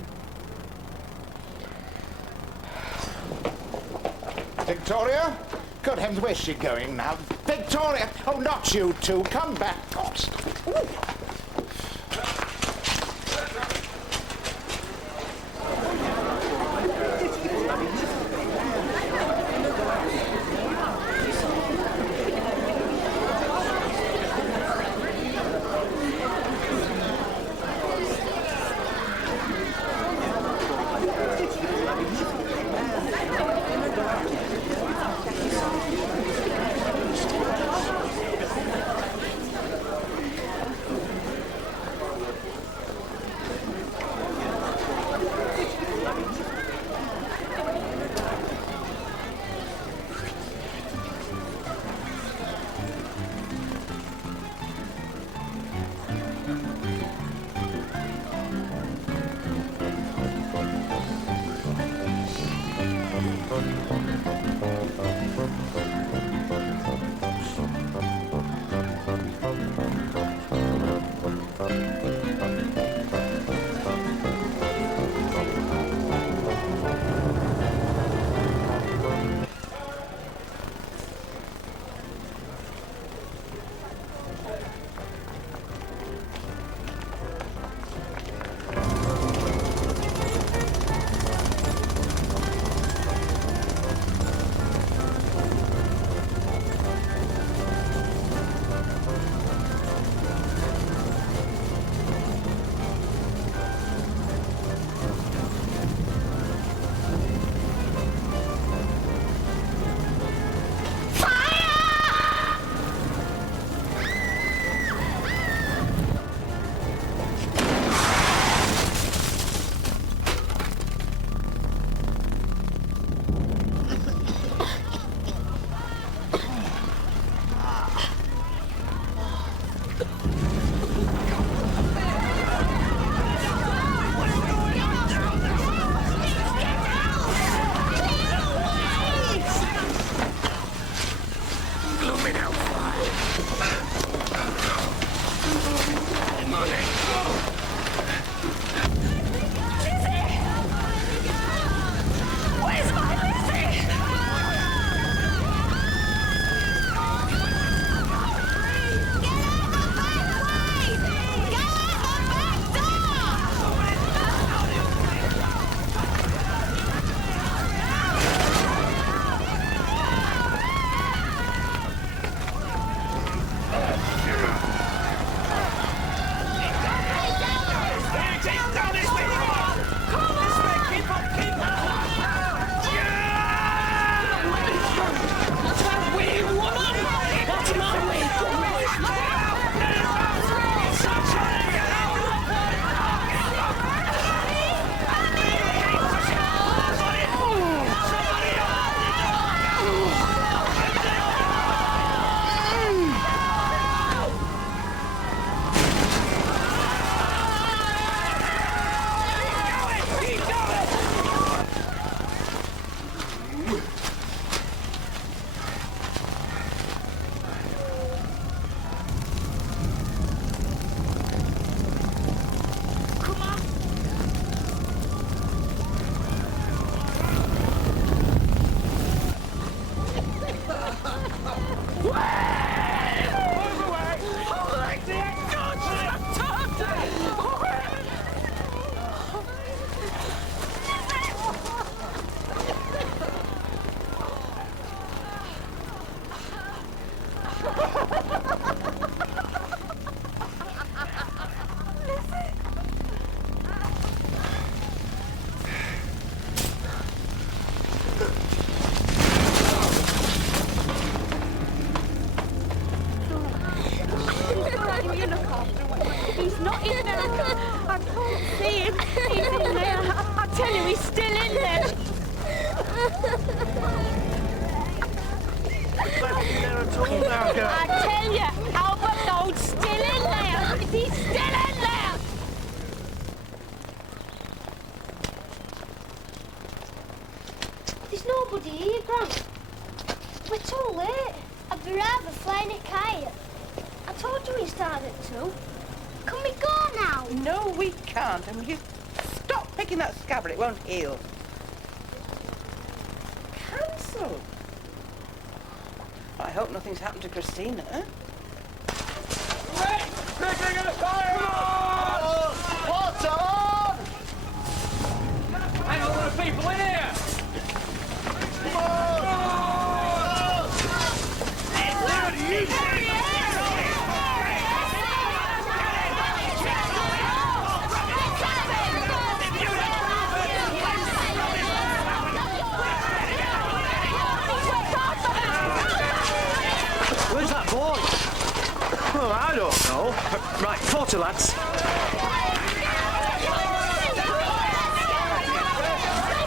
Victoria? Good heavens, where's she going now? Victoria! Oh, not you two. Come back. Oh, stop. Ooh. He's still in there. I tell you, Albert Gold's still in there. He's still in there. There's nobody here, Grant. We're too late. I'd be rather flying a kite. I told you we started at 2. Can we go now? No, we can't. And will you stop picking that scabbard? It won't heal. Cancel? I hope nothing's happened to Christina. Taking a fire! What's on? Hang on, there are people in here! Where's that boy? Well, I don't know. Right, 40 lads.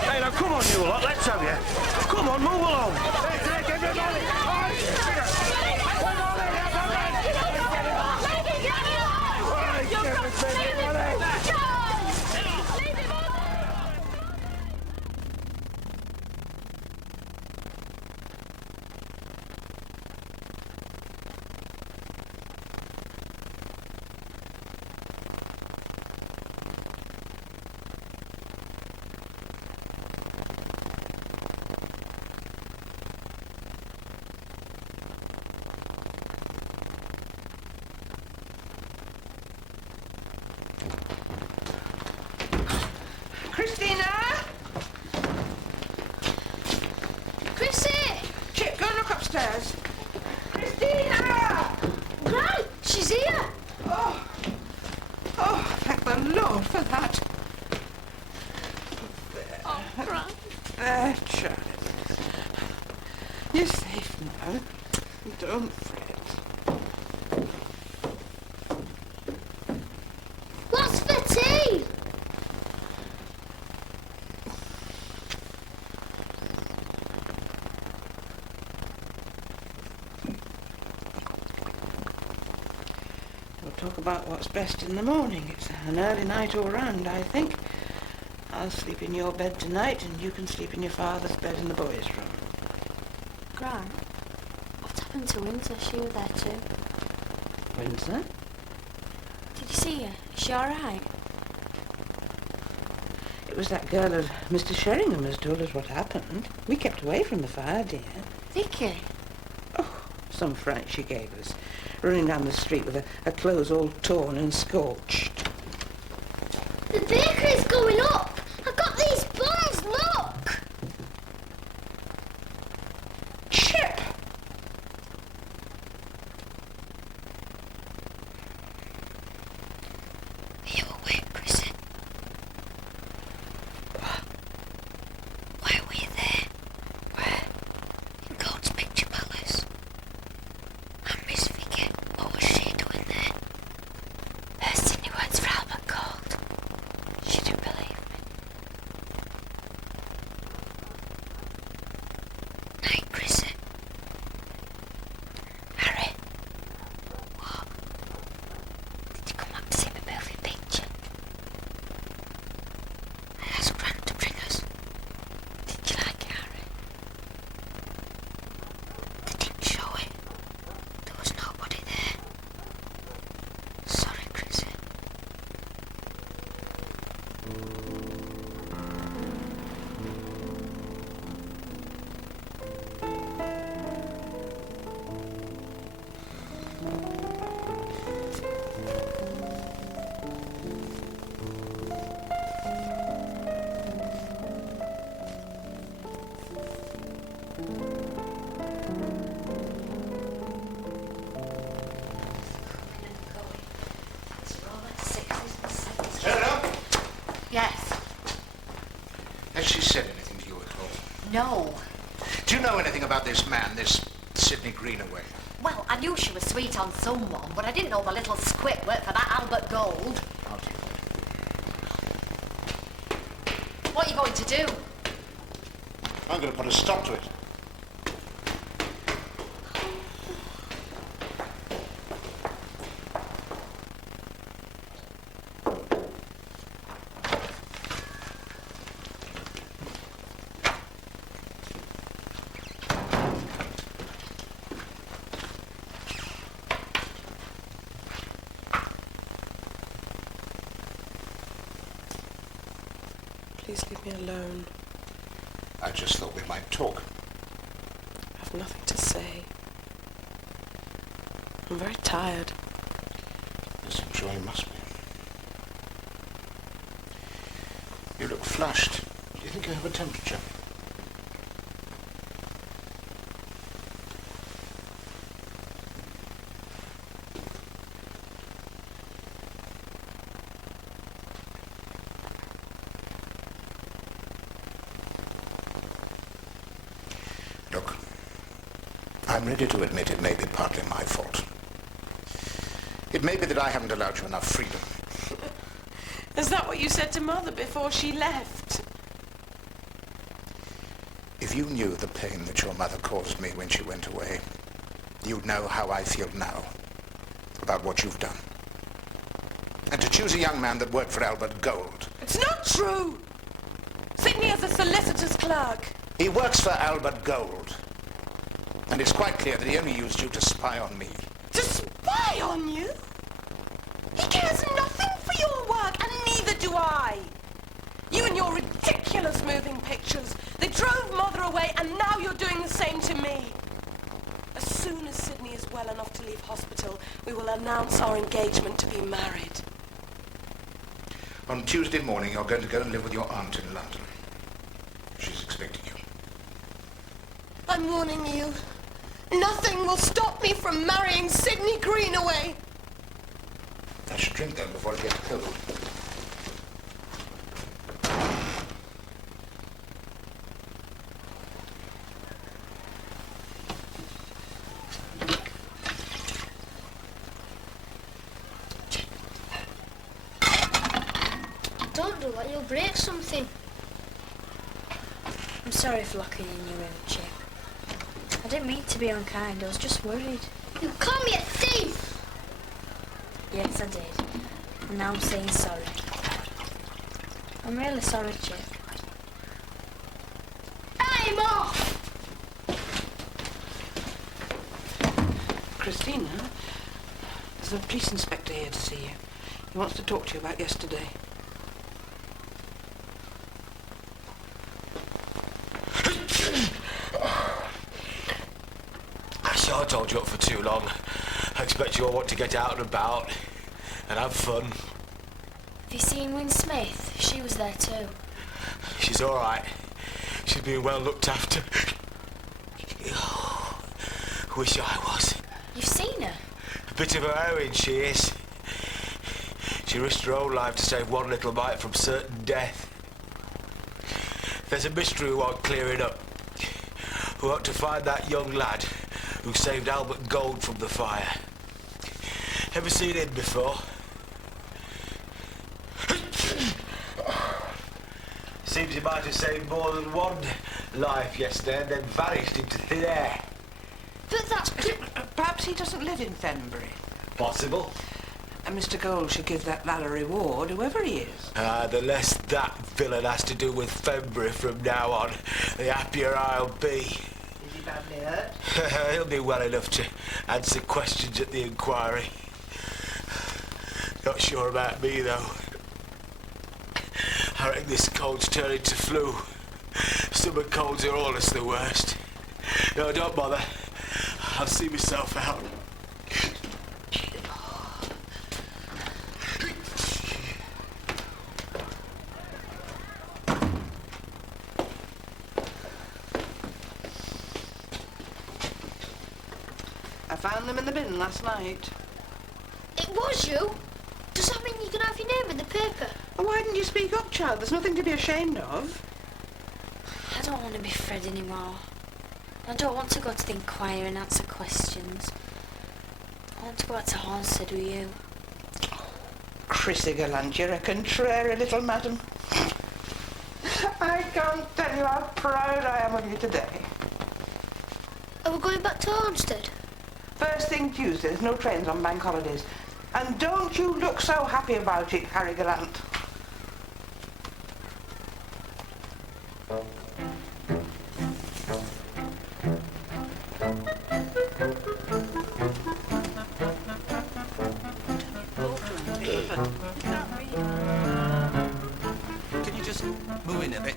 Hey, now come on, you lot, let's have you. Come on, move along. Take everybody. Christina? Chrissy! Chip, go and look upstairs. Christina! Grant, she's here. Oh, thank the Lord for that. Oh, Grant. There, Charlie. You're safe now. Don't fret. What's for tea? We'll talk about what's best in the morning. It's an early night all round, I think. I'll sleep in your bed tonight, and you can sleep in your father's bed in the boys' room. Grant, what happened to Windsor? She was there too. Windsor? Did you see her? Is she all right? It was that girl of Mr. Sheringham has told us what happened. We kept away from the fire, dear. Vicky? Some fright she gave us, running down the street with her clothes all torn and scorched. The bakery's going up. I got these buns, look. Chip! Are you awake, Chrissy? Why were you there? Where? In Gold's Picture Palace. And Miss Vicky, what was she doing there? Her Sydney words for Albert Gold. She didn't believe me. Night, Chrissy. Harry. What? Did you come back to see me movie picture? I asked Grant to bring us. Did you like it, Harry? They didn't show it. There was nobody there. Sorry, Chrissy. Hello? Yes. Has she said anything to you at all? No. Do you know anything about this man, this Sidney Greenaway? Well, I knew she was sweet on someone, but I didn't know the little squip worked for that Albert Gold. How do you know? What What are you going to do? I'm going to put a stop to it. Please leave me alone. I just thought we might talk. I have nothing to say. I'm very tired. Yes, I'm sure you must be. You look flushed. Do you think you have a temperature? Look, I'm ready to admit it may be partly my fault. It may be that I haven't allowed you enough freedom. Is that what you said to Mother before she left? If you knew the pain that your mother caused me when she went away, you'd know how I feel now about what you've done. And to choose a young man that worked for Albert Gold. It's not true! Sydney is a solicitor's clerk. He works for Albert Gold. And it's quite clear that he only used you to spy on me. To spy on you? He cares nothing for your work, and neither do I. You and your ridiculous moving pictures. They drove Mother away, and now you're doing the same to me. As soon as Sydney is well enough to leave hospital, we will announce our engagement to be married. On Tuesday morning, you're going to go and live with your aunt in London. She's expecting you. I'm warning you. Nothing will stop me from marrying Sydney Greenaway. I should drink then before it gets cold. Don't do that, you'll break something. I'm sorry for locking you in your room, Chip. I didn't mean to be unkind, I was just worried. You call me a thief! Yes, I did. And now I'm saying sorry. I'm really sorry, Chip. I'm off! Christina, there's a police inspector here to see you. He wants to talk to you about yesterday. I told you up for too long. I expect you all want to get out and about and have fun. Have you seen Wynne Smith? She was there too. She's all right. She's being well looked after. Wish I was. You've seen her? A bit of a heroine, she is. She risked her own life to save one little mite from certain death. There's a mystery we want clearing up. We want to find that young lad who saved Albert Gold from the fire. Ever seen him before? Seems he might have saved more than one life yesterday and then vanished into thin air. But that's... Perhaps he doesn't live in Fenbury. Possible. And Mr. Gold should give that lad a reward, whoever he is. The less that villain has to do with Fenbury from now on, the happier I'll be. Is he badly hurt? He'll be well enough to answer questions at the inquiry. Not sure about me, though. I reckon this cold's turning to flu. Summer colds are always the worst. No, don't bother. I'll see myself out. I found them in the bin last night. It was you? Does that mean you can have your name in the paper? Well, why didn't you speak up, child? There's nothing to be ashamed of. I don't want to be Fred anymore. I don't want to go to the inquiry and answer questions. I want to go back to Hornsted with you. Chrissy Gallant, you're a contrary little madam. I can't tell you how proud I am of you today. Are we going back to Ormsted? First thing Tuesday, there's no trains on bank holidays. And don't you look so happy about it, Harry Gallant. Can you just move in a bit?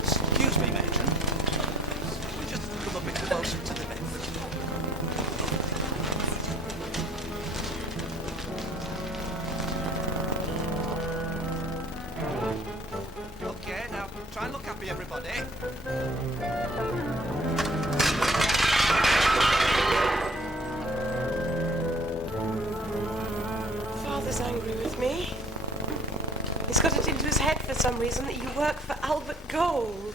Excuse me, Matron. Can you just come a bit closer to the bed? Okay, now try and look happy, everybody. Father's angry with me. He's got it into his head for some reason that you work for Albert Gold.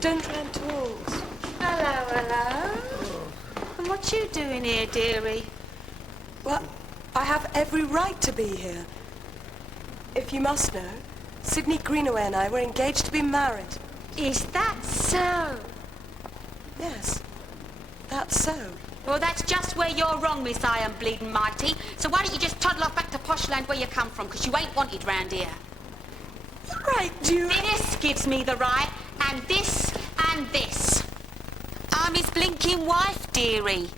Don't try and talk. Hello, hello. And what you doing here, dearie? Well, I have every right to be here. If you must know, Sydney Greenaway and I were engaged to be married. Is that so? Yes, that's so. Well, that's just where you're wrong, Miss I Am Bleeding Mighty. So why don't you just toddle off back to Poshland where you come from, because you ain't wanted round here. Right, you... This gives me the right, and this, and this. I'm his blinking wife, dearie.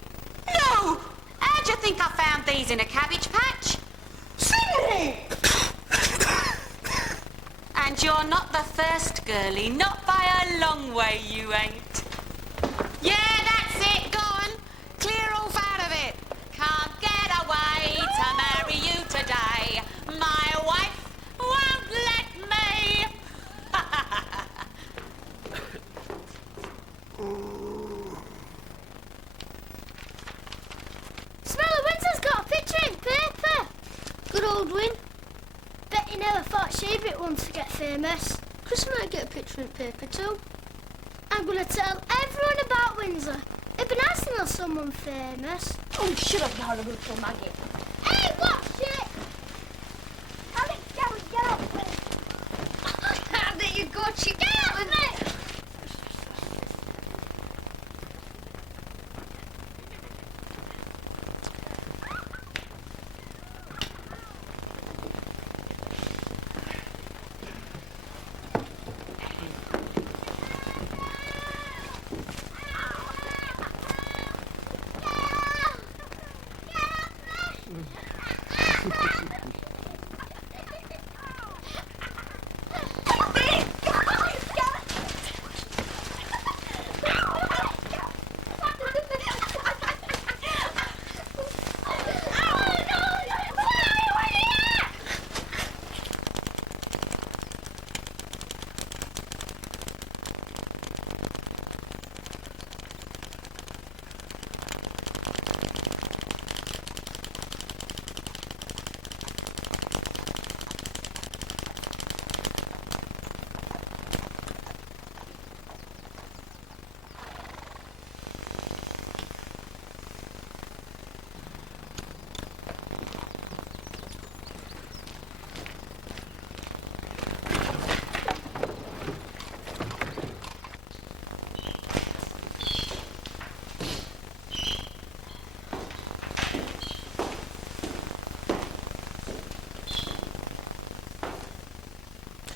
No! How'd you think I found these in a cabbage patch? Sydney! And you're not the first, girlie. Not by a long way, you ain't. Yeah, that's it. Go on. Clear off out of it. Can't get away to marry you today. My wife won't let me. Smeller Windsor's got a picture in paper. Good old Win. Bet he never thought she'd be one to get famous. Chris might get a picture in paper too. I'm going to tell everyone about Windsor. It'd be nice to know someone famous. Oh, shut up, you horrible little maggot. Hey, watch it! Alex, get up, please. There you go, chick. Get up with it!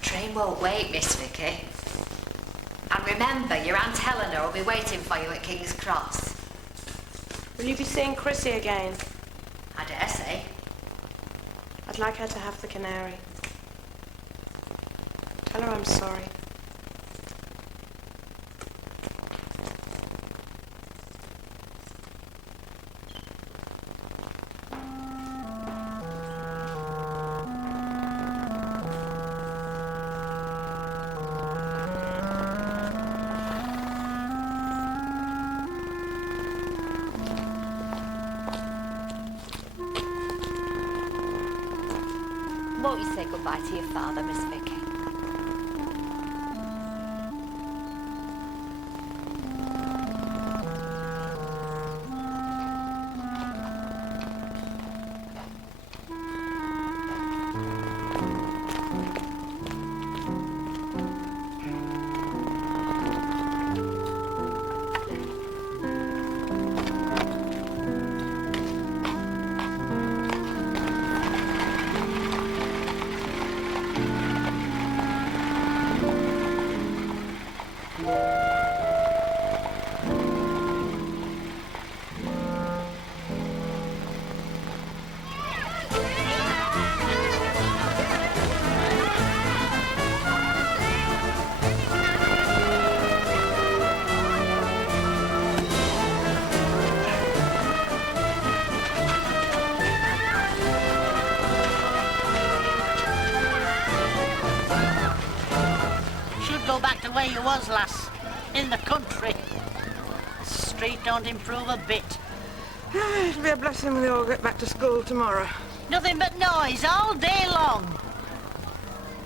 Train won't wait, Miss Vicky. And remember, your Aunt Eleanor will be waiting for you at King's Cross. Will you be seeing Chrissy again? I dare say. I'd like her to have the canary. Tell her I'm sorry. Won't you say goodbye to your father, Miss Vicky? back to where you was, lass. In the country. The street don't improve a bit. It'll be a blessing when they all get back to school tomorrow. Nothing but noise all day long.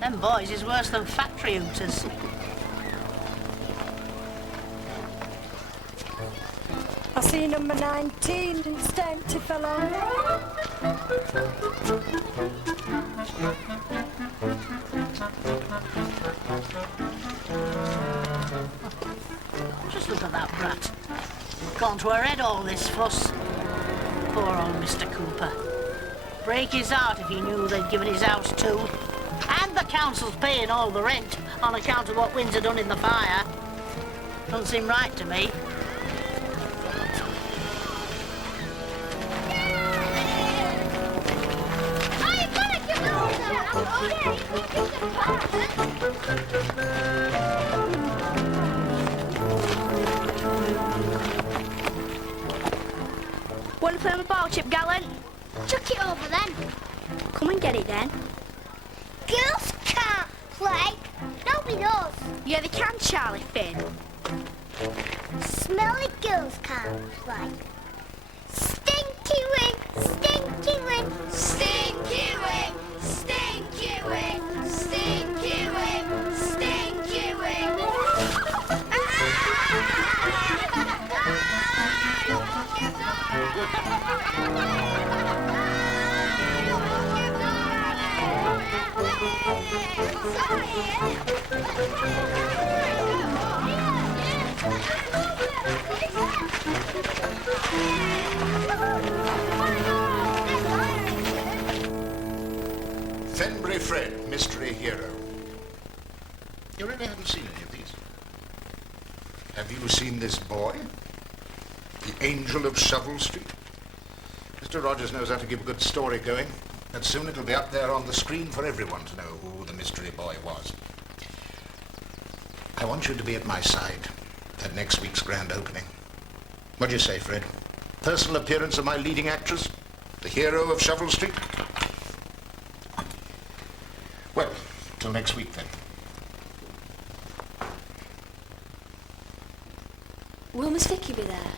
Them boys is worse than factory hooters. I see number 19, didn't stay empty for long. Just look at that brat. Gone to her head all this fuss. Poor old Mr. Cooper. Break his heart if he knew they'd given his house too. And the council's paying all the rent on account of what Windsor done in the fire. Don't seem right to me. Want to film a ball chip, Gallant? Chuck it over then. Come and get it then. Girls can't play. Nobody does. Yeah, they can, Charlie Finn. Smelly girls can't play. Stinky wing, stinky wing, stinky wing, stinky wing, stinky wing, stinky wing. Fenbury Fred, mystery hero. You really haven't seen any of these? Have you seen this boy? The Angel of Shovel Street? Mr. Rogers knows how to keep a good story going, and soon it'll be up there on the screen for everyone to know who the mystery boy was. I want you to be at my side at next week's grand opening. What do you say, Fred? Personal appearance of my leading actress, the hero of Shovel Street? Well, till next week then. Will Miss Vicky be there?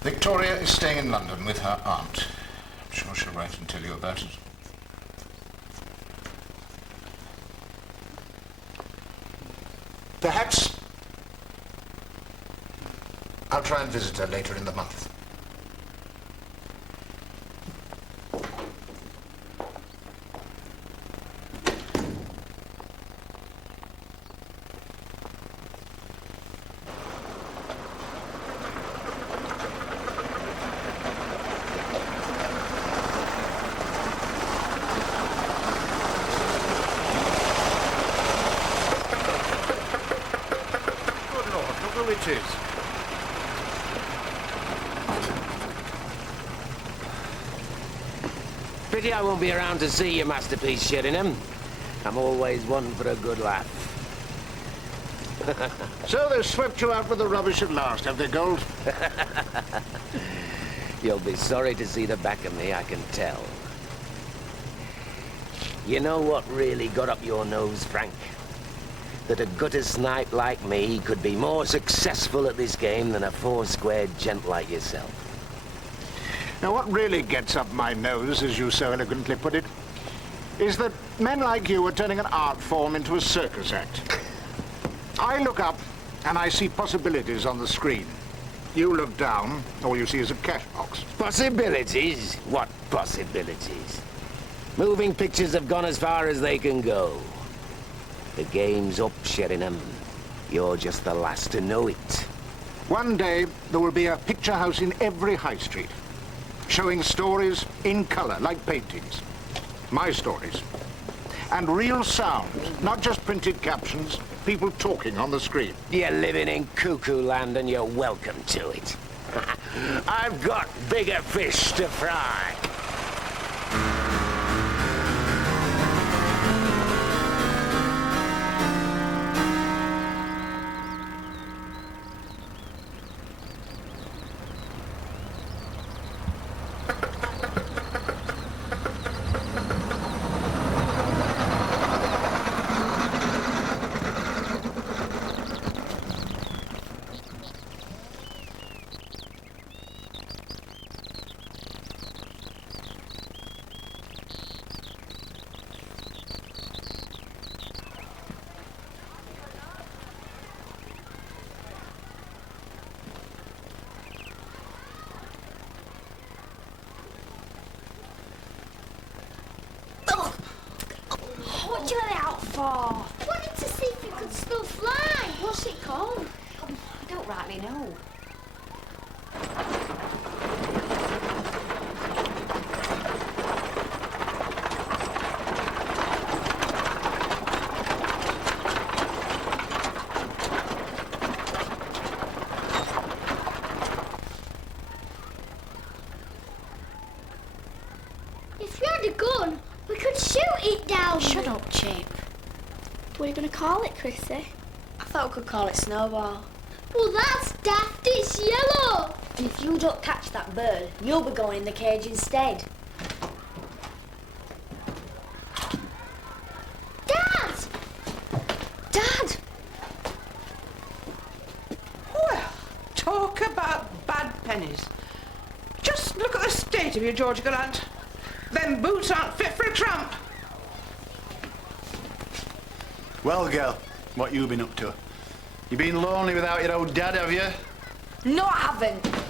Victoria is staying in London with her aunt. I'm sure she'll write and tell you about it. Perhaps I'll try and visit her later in the month. Pity I won't be around to see your masterpiece, Sheringham. I'm always one for a good laugh. So they've swept you out with the rubbish at last, have they, Gold? You'll be sorry to see the back of me, I can tell. You know what really got up your nose, Frank? That a gutter snipe like me could be more successful at this game than a four-square gent like yourself. Now, what really gets up my nose, as you so elegantly put it, is that men like you are turning an art form into a circus act. I look up, and I see possibilities on the screen. You look down, all you see is a cash box. Possibilities? What possibilities? Moving pictures have gone as far as they can go. The game's up, Sheringham. You're just the last to know it. One day, there will be a picture house in every high street, showing stories in colour, like paintings. My stories. And real sound, not just printed captions, people talking on the screen. You're living in cuckoo land and you're welcome to it. I've got bigger fish to fry. What do you let it out for? Wanted to see if it could still fly. What's it called? I don't rightly know. If you had a gun, we could shoot it down. Shut up, Chip. What are you going to call it, Chrissy? I thought we could call it Snowball. Well, that's daft. It's yellow. And if you don't catch that bird, you'll be going in the cage instead. Dad! Dad! Well, talk about bad pennies. Just look at the state of you, George Gallant. Them boots aren't fit for a tramp. Well, girl, what you been up to? You been lonely without your old dad, have you? No, I haven't.